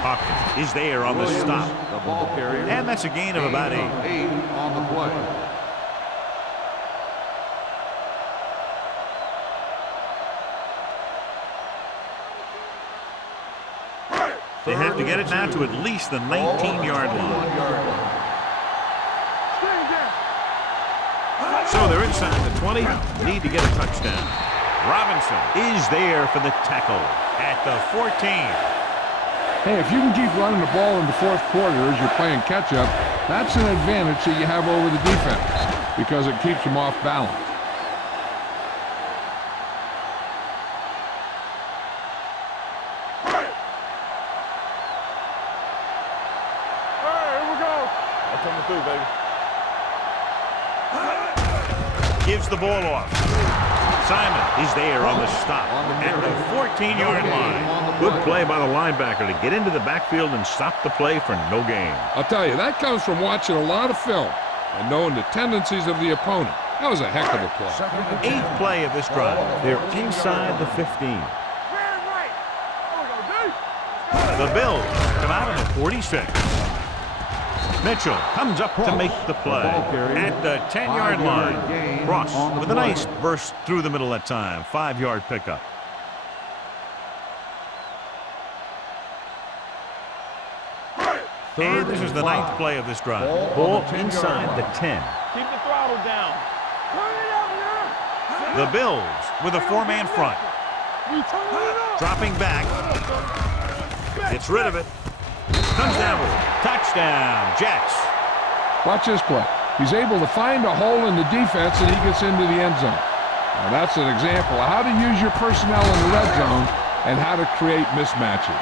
Hopkins is there on the stop. The ball carrier. And that's a gain of about 8. 8 on the play. They have to get it now to at least the 19-yard line. So they're inside the 20. Need to get a touchdown. Robinson is there for the tackle at the 14. Hey, if you can keep running the ball in the fourth quarter as you're playing catch-up, that's an advantage that you have over the defense because it keeps them off balance. All right, here we go. I'm coming through, baby. Gives the ball off. Simon is there on the stop at the 14-yard line. Good play by the linebacker to get into the backfield and stop the play for no gain. I'll tell you, that comes from watching a lot of film and knowing the tendencies of the opponent. That was a heck of a play. 8th play of this drive. They're inside the 15. The Bills come out on the 46. Mitchell comes up to make the play at the 10-yard line. Cross with a nice burst through the middle that time. 5-yard pickup. And this is the 9th play of this drive. Ball inside the 10. Keep the throttle down. The Bills with a 4-man front. Dropping back. Gets rid of it. Comes down with it. Touchdown, Jets. Watch this play. He's able to find a hole in the defense and he gets into the end zone. Now that's an example of how to use your personnel in the red zone and how to create mismatches.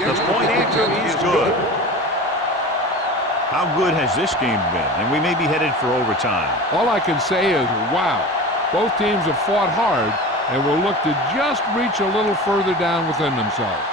The point answer is good. How good has this game been? And we may be headed for overtime. All I can say is, wow. Both teams have fought hard and will look to just reach a little further down within themselves.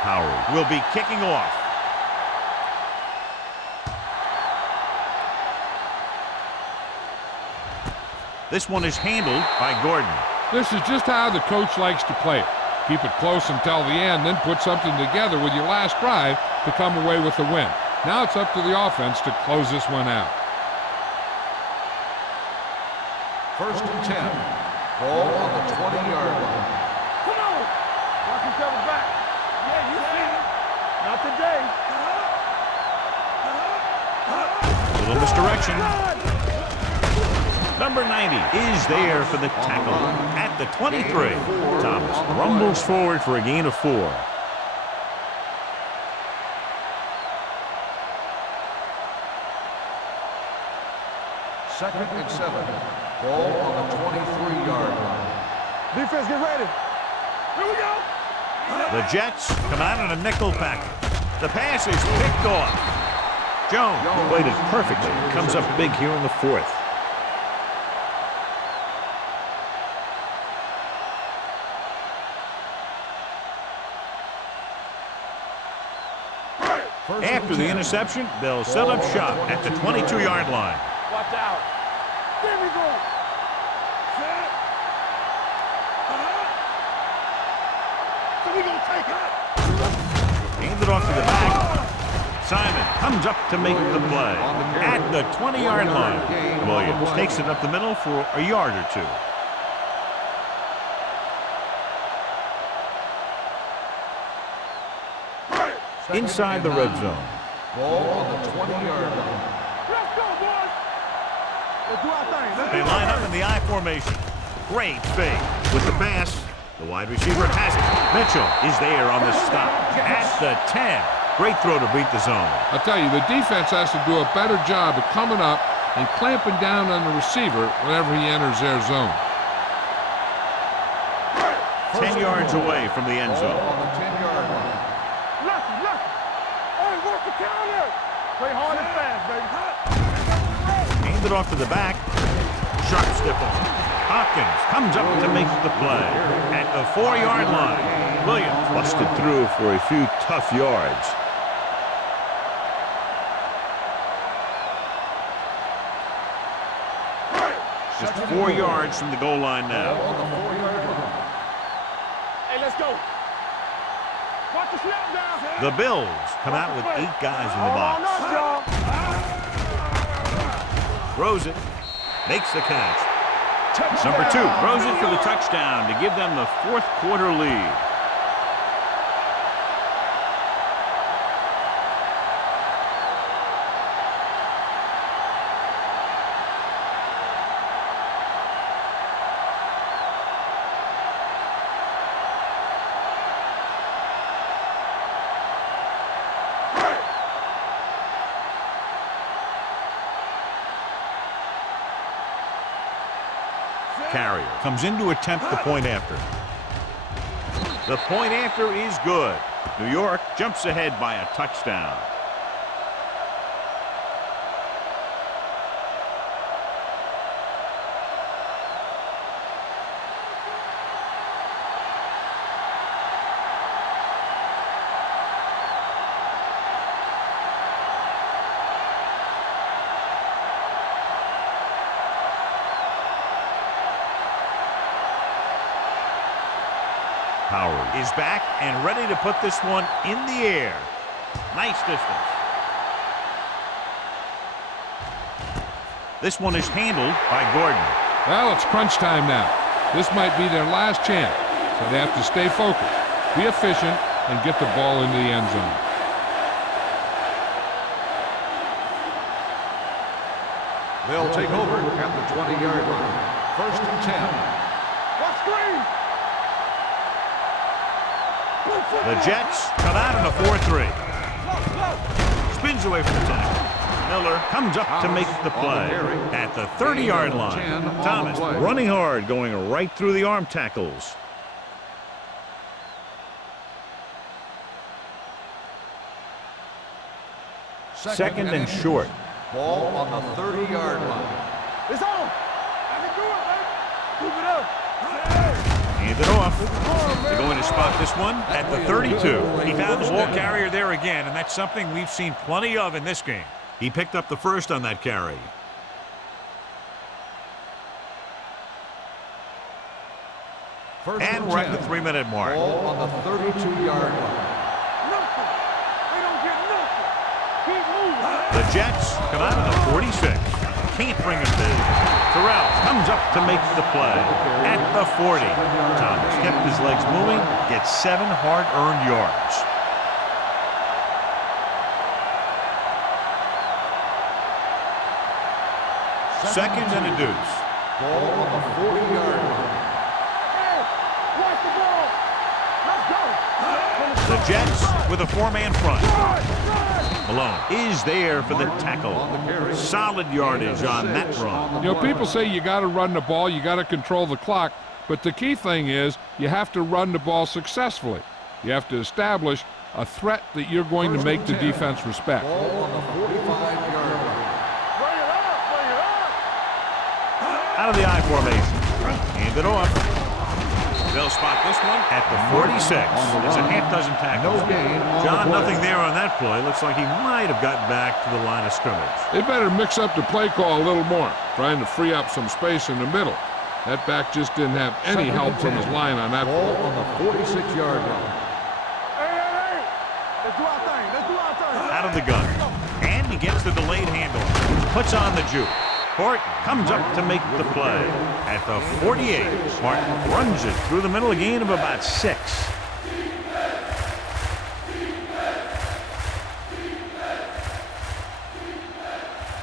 Howard will be kicking off. This one is handled by Gordon. This is just how the coach likes to play it. Keep it close until the end, then put something together with your last drive to come away with the win. Now it's up to the offense to close this one out. 1st and 10. Ball on the 20-yard line. Come on! Watch each other back. Yeah, you see it. Not today. Little misdirection. Number 90 is there for the tackle at the 23. Thomas rumbles forward for a gain of 4. Second and 7. Ball on the 23-yard line. Defense, get ready. Here we go. The Jets come out in a nickel pack. The pass is picked off. Jones played it perfectly. Comes up big here in the 4th. After the interception, they'll set up shop at the 22-yard line. Watch out. There we go. Set. So we gonna take it. Handed off to the back. Simon comes up to make the play at the 20-yard line. Williams takes it up the middle for a yard or 2. Inside the red zone. Ball on the 20-yard line. Let's go, boys. Let's do our thing. They line up in the I formation. Great fake with the pass. The wide receiver has it. Mitchell is there on the stop at the 10. Great throw to beat the zone. I'll tell you, the defense has to do a better job of coming up and clamping down on the receiver whenever he enters their zone. 10 yards away from the end Ball zone. on the 10-yard line. Lucky. Hey, work the counter. Play hard and fast, baby. Handed off to the back. Sharp stipple. Hopkins comes up to make the play at the 4-yard line. Williams busted through for a few tough yards. Just 4 yards from the goal line now. On the 4-yard line. Hey, let's go. Watch the snap down. The Bills come out with 8 guys in the box. Throws it. Makes the catch. Number 2 throws it for the touchdown to give them the 4th quarter lead. Carrier comes in to attempt the point after. The point after is good. New York jumps ahead by a touchdown. Howard is back and ready to put this one in the air. Nice distance. This one is handled by Gordon. Well, it's crunch time now. This might be their last chance, so they have to stay focused, be efficient, and get the ball into the end zone. They'll take over at the 20-yard line. 1st and 10. Watch screen. The Jets come out in a 4-3. Spins away from the tackle. Miller comes up to make the play at the 30-yard line. Thomas running hard, going right through the arm tackles. Second and short. Ball on the 30-yard line. It's on. I can do it, man. Keep it up. Hand it off. They're going to spot this one at the 32. He found the ball carrier there again, and that's something we've seen plenty of in this game. He picked up the first on that carry. First And we're at the 10. 3-minute mark. Ball on the 32-yard line. Nothing. They don't get nothing. Keep moving. The Jets come out of the 46. Can't bring him to. Terrell comes up to make the play at the 40. Thomas kept his legs moving, gets 7 hard-earned yards. Second and a deuce. Ball on the 40-yard line. Hey, watch the ball. Let's go. The Jets with a 4-man front. Run, run. Malone is there for the tackle. On the carry. Solid yardage on that run. You know, people say you got to run the ball, you got to control the clock, but the key thing is you have to run the ball successfully. You have to establish a threat that you're going to make the defense respect. Ball on the 45-yard line. Bring it up, bring it up. Out of the I formation. Hand it off. They'll spot this one. At the 46. It's a half-dozen tackles. No gain on John, the play. nothing there on that play. Looks like he might have gotten back to the line of scrimmage. They better mix up the play call a little more, trying to free up some space in the middle. That back just didn't have any help from his line on that Ball play. on the 46-yard line. Hey. Let's do our thing. Let's do our thing. Out of the gun. And he gets the delayed handle. Puts on the juke. Horton comes up to make the play. At the 48, Martin runs it through the middle, a gain of about 6.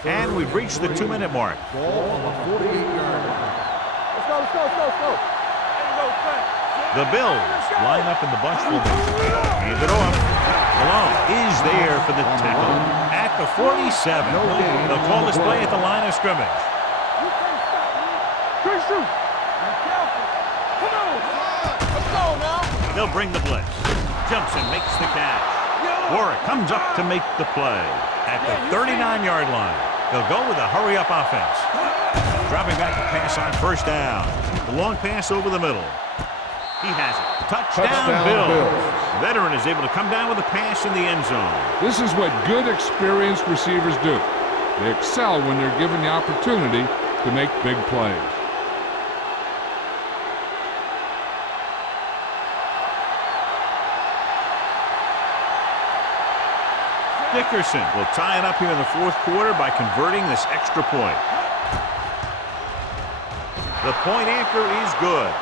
And we've reached the 2-minute mark. Ball on the 48-yard line. Let's go, let's go, let's go, let's go. Ain't no thing. The Bills line up in the bunch formation. Hand it off. Malone is there for the tackle. At the 47, they'll call this play at the line of scrimmage. You can't stop me. Good shoot. Be careful. Come on. Let's go now. They'll bring the blitz. Jumps and makes the catch. Warwick comes up to make the play. At the 39-yard line, they'll go with a hurry-up offense. Dropping back to pass on first down. The long pass over the middle. He has it. Touchdown, Bills. The veteran is able to come down with a pass in the end zone. This is what good, experienced receivers do. They excel when they're given the opportunity to make big plays. Dickerson will tie it up here in the fourth quarter by converting this extra point. The point anchor is good.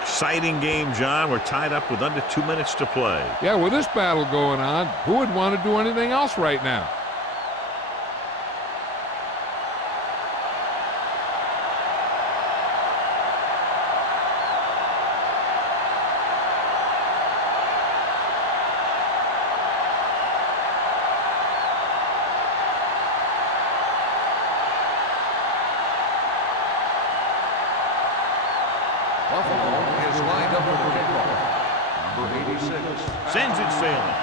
Exciting game, John. We're tied up with under 2 minutes to play. Yeah, with this battle going on, who would want to do anything else right now? Buffalo is lined up for the kickoff. Number 86. Sends it sailing.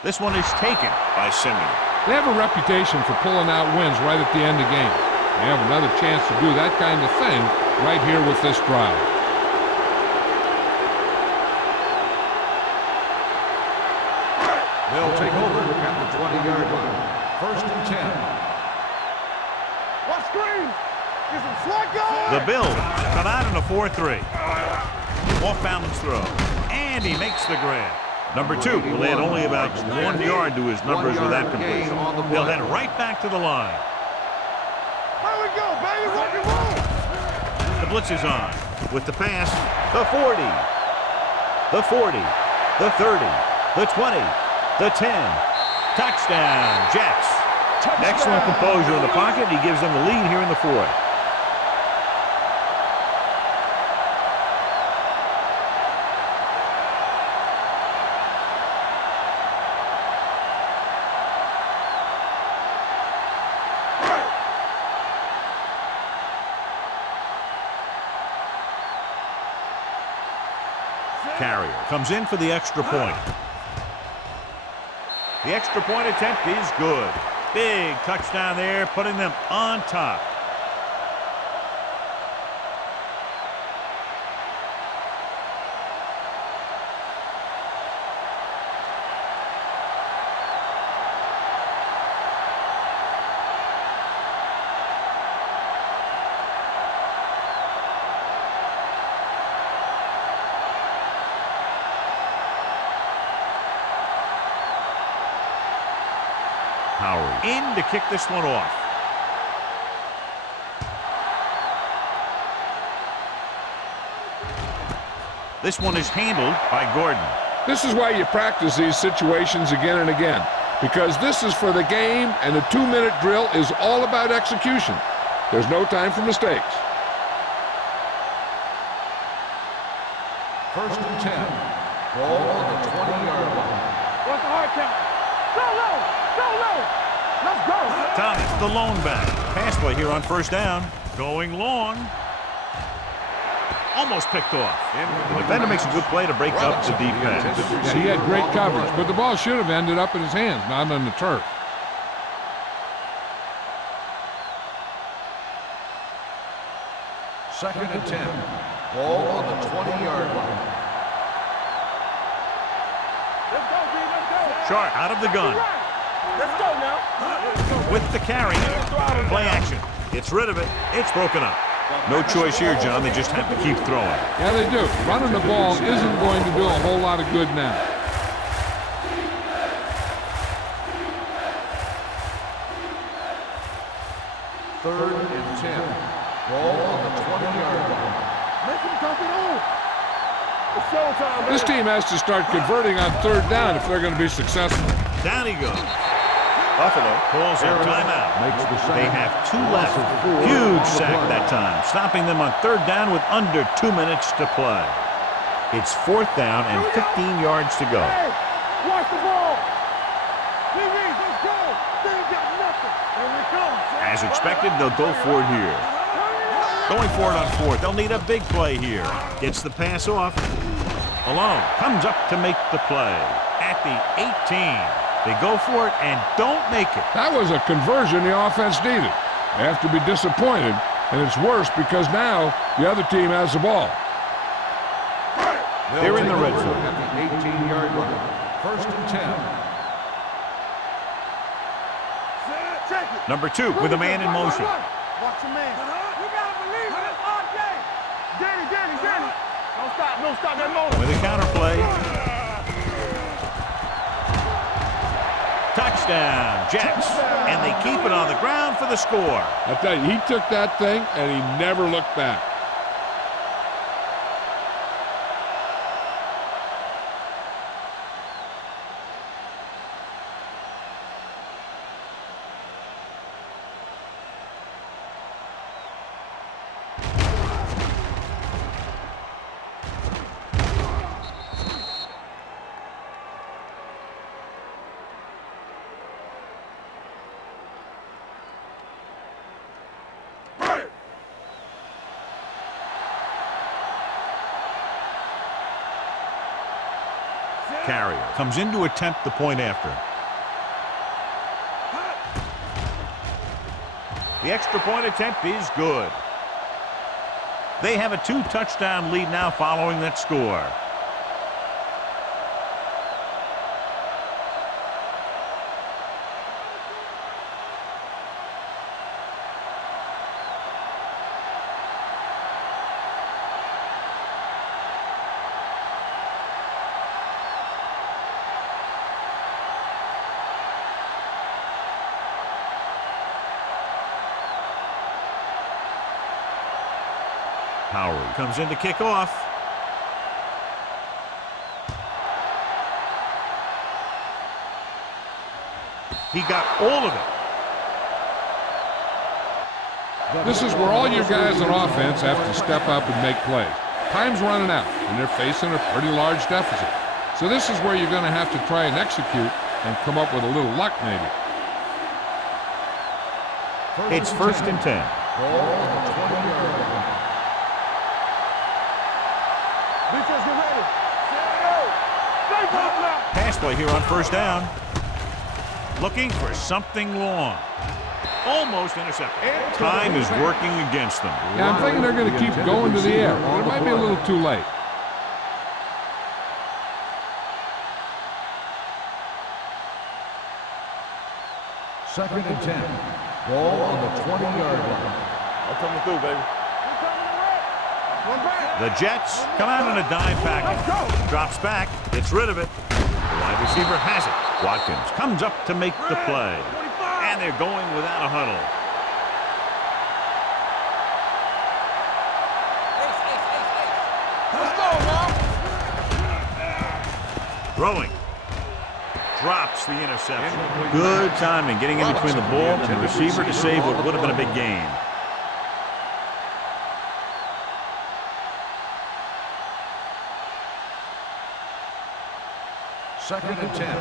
This one is taken by Simeon. They have a reputation for pulling out wins right at the end of games. They have another chance to do that kind of thing right here with this drive. They'll take over at the 20-yard line. First and 10. What screen? Get some slack going. The Bills come out in a 4-3. Off-balance throw. And he makes the grab. Number 2 will add only about 1 yard to his numbers with that completion. They'll head right back to the line. There we go, baby. Rock and roll. The blitz is on. With the pass, the 40. The 40. The 30. The 20. The 10. Touchdown, Jets. Excellent composure in the pocket. He gives them the lead here in the fourth. Carrier comes in for the extra point. The extra point attempt is good. Big touchdown there, putting them on top. Powery in to kick this one off. This one is handled by Gordon. This is why you practice these situations again and again, because this is for the game, and the 2-minute drill is all about execution. There's no time for mistakes. First and 10. Ball on the 20-yard line. What's the hard count? Go low! Go low! Let's go! Thomas, the lone back. Pass play here on first down. Going long. Almost picked off. The defender makes a good play to break up the defense. Yeah, he had great coverage, but the ball should have ended up in his hands, not on the turf. Second and 10. Ball on the 20-yard line. Let's go, B, let's go! Sharp out of the gun. Let's go now! With the carry. Play action. Gets rid of it. It's broken up. No choice here, John. They just have to keep throwing. Yeah, they do. Running the ball isn't going to do a whole lot of good now. Third and 10. Ball on the 20-yard line. Make him dump it on. It's showtime, This team has to start converting on third down if they're going to be successful. Down he goes. Buffalo calls a timeout. They have 2 left. Huge sack that time, stopping them on third down with under 2 minutes to play. It's 4th down and 15 yards to go. Hey, watch the ball. DBs, let's go. They ain't got nothing. Here we come. As expected, they'll go for it here. Going for it on 4th. They'll need a big play here. Gets the pass off. Alone. Comes up to make the play. At the 18. They go for it and don't make it. That was a conversion the offense needed. They have to be disappointed, and it's worse because now the other team has the ball. They're in the red zone. At the 18-yard line. First and 10. Check it. Number 2 with a man in motion. Watch your man. You gotta believe it, it's our game! Danny. Don't stop that motor. With a counter play. Touchdown, Jets. And they keep it on the ground for the score. I tell you, he took that thing, and he never looked back. Carrier comes in to attempt the point after. The extra point attempt is good. They have a 2-touchdown lead now following that score. Powery comes in to kick off. He got all of it. This is where all your guys on offense have to step up and make plays. Time's running out, and they're facing a pretty large deficit. So this is where you're going to have to try and execute and come up with a little luck, maybe. It's 1st and 10. Ball on the 20-yard line. Defense, get ready. Stay up now. Pass play here on first down. Looking for something long. Almost intercepted. Time is working against them. Yeah, I'm thinking they're going to keep going to the air, but it might be a little too late. Second and 10. Ball on the 20-yard line. I'm coming through, baby. The Jets come out in a dime package. Drops back, gets rid of it. The wide receiver has it. Watkins comes up to make the play. And they're going without a huddle. Let's go now. Throwing. Drops the interception. Good timing getting in between the ball and the receiver to save what would have been a big gain. Second and 10.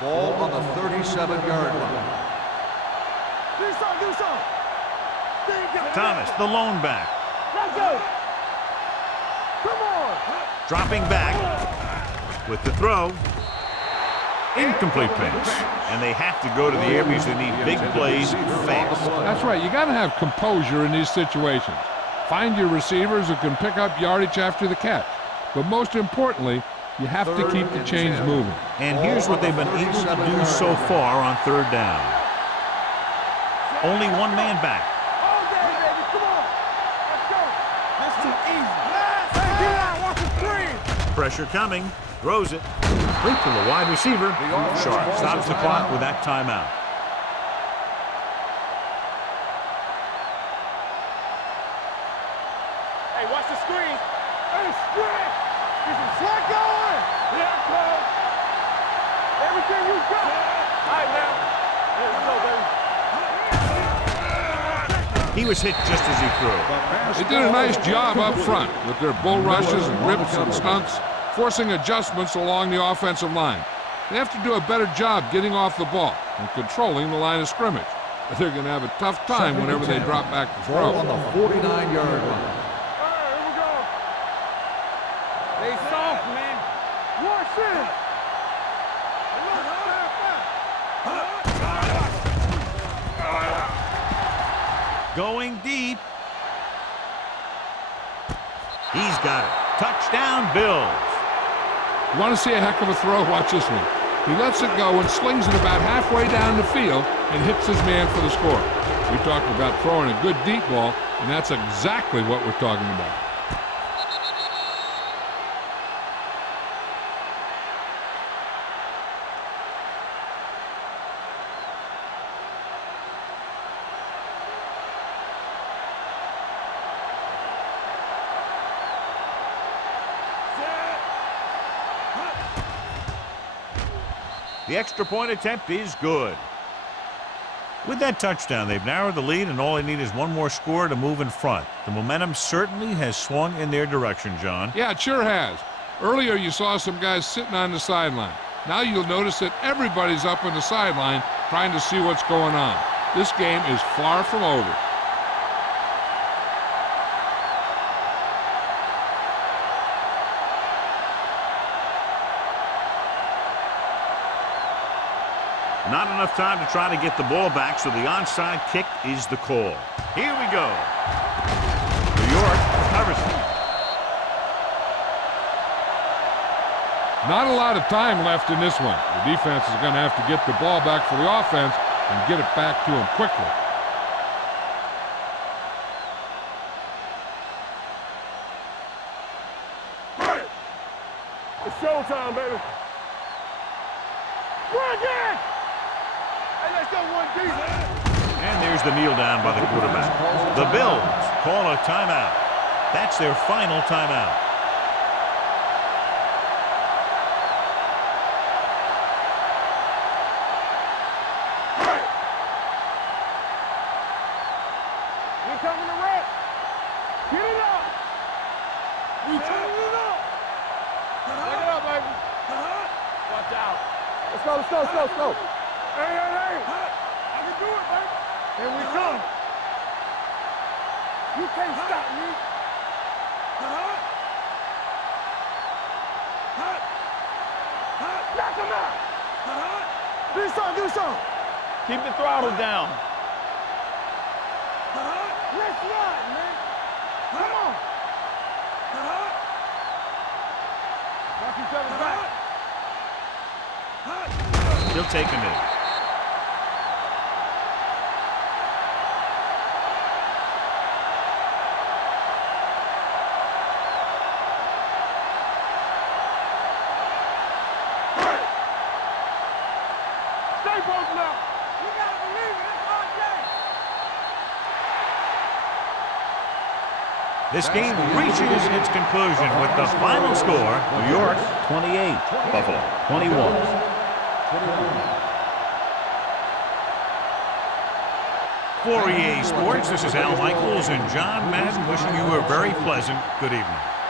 Ball on the 37-yard line. Do some. Thomas, the lone back. Let's go. Come on. Dropping back with the throw. Incomplete pass. And they have to go to the air because they need big plays fast. That's right. You got to have composure in these situations. Find your receivers who can pick up yardage after the catch. But most importantly, you have to keep the chains moving. And here's what they've been able to do so far on third down. Only one man back. All day, baby. Come on. Let's go. That's too easy. Hey, get out. Watch the screen. Pressure coming. Throws it. Complete to the wide receiver. Sharp stops the clock with that timeout. Hey, watch the screen. Hey, stretch. Get some slack going. Yeah, coach. Everything you got. All right, now. Let's go, baby. He was hit just as he threw. They did a nice job up front with their bull rushes and rips and stunts, forcing adjustments along the offensive line. They have to do a better job getting off the ball and controlling the line of scrimmage. But they're going to have a tough time whenever they drop back to Ball throw. on the 49-yard line. Here we go. They soft, man. Watch it. Going deep. He's got it. Touchdown, Bills. You want to see a heck of a throw? Watch this one. He lets it go and slings it about halfway down the field and hits his man for the score. We talked about throwing a good deep ball, and that's exactly what we're talking about. The extra point attempt is good. With that touchdown, they've narrowed the lead, and all they need is one more score to move in front. The momentum certainly has swung in their direction, John. Yeah, it sure has. Earlier, you saw some guys sitting on the sideline. Now you'll notice that everybody's up on the sideline trying to see what's going on. This game is far from over. Not enough time to try to get the ball back, so the onside kick is the call. Here we go. New York covers it. Not a lot of time left in this one. The defense is going to have to get the ball back for the offense and get it back to them quickly. It's showtime, baby. Run again! Hey, let's go one deep. And there's the kneel down by the quarterback. The Bills call a timeout. That's their final timeout. We're coming to rest. Get it up. We turning it up. Take it up, baby. Watch out. Let's go, let's go, let's go, let's go. Hey, hey, hey. I can do it, baby. Here we come. You can't stop me. Knock him out. Do something, do something. Keep the throttle down. Let's ride, man. Come on. Watch each other back. He'll take a knee. Stay both now. You gotta believe it. This game reaches its conclusion with the final score, New York 28, Buffalo 21. For EA Sports, this is Al Michaels and John Madden wishing you a very pleasant good evening.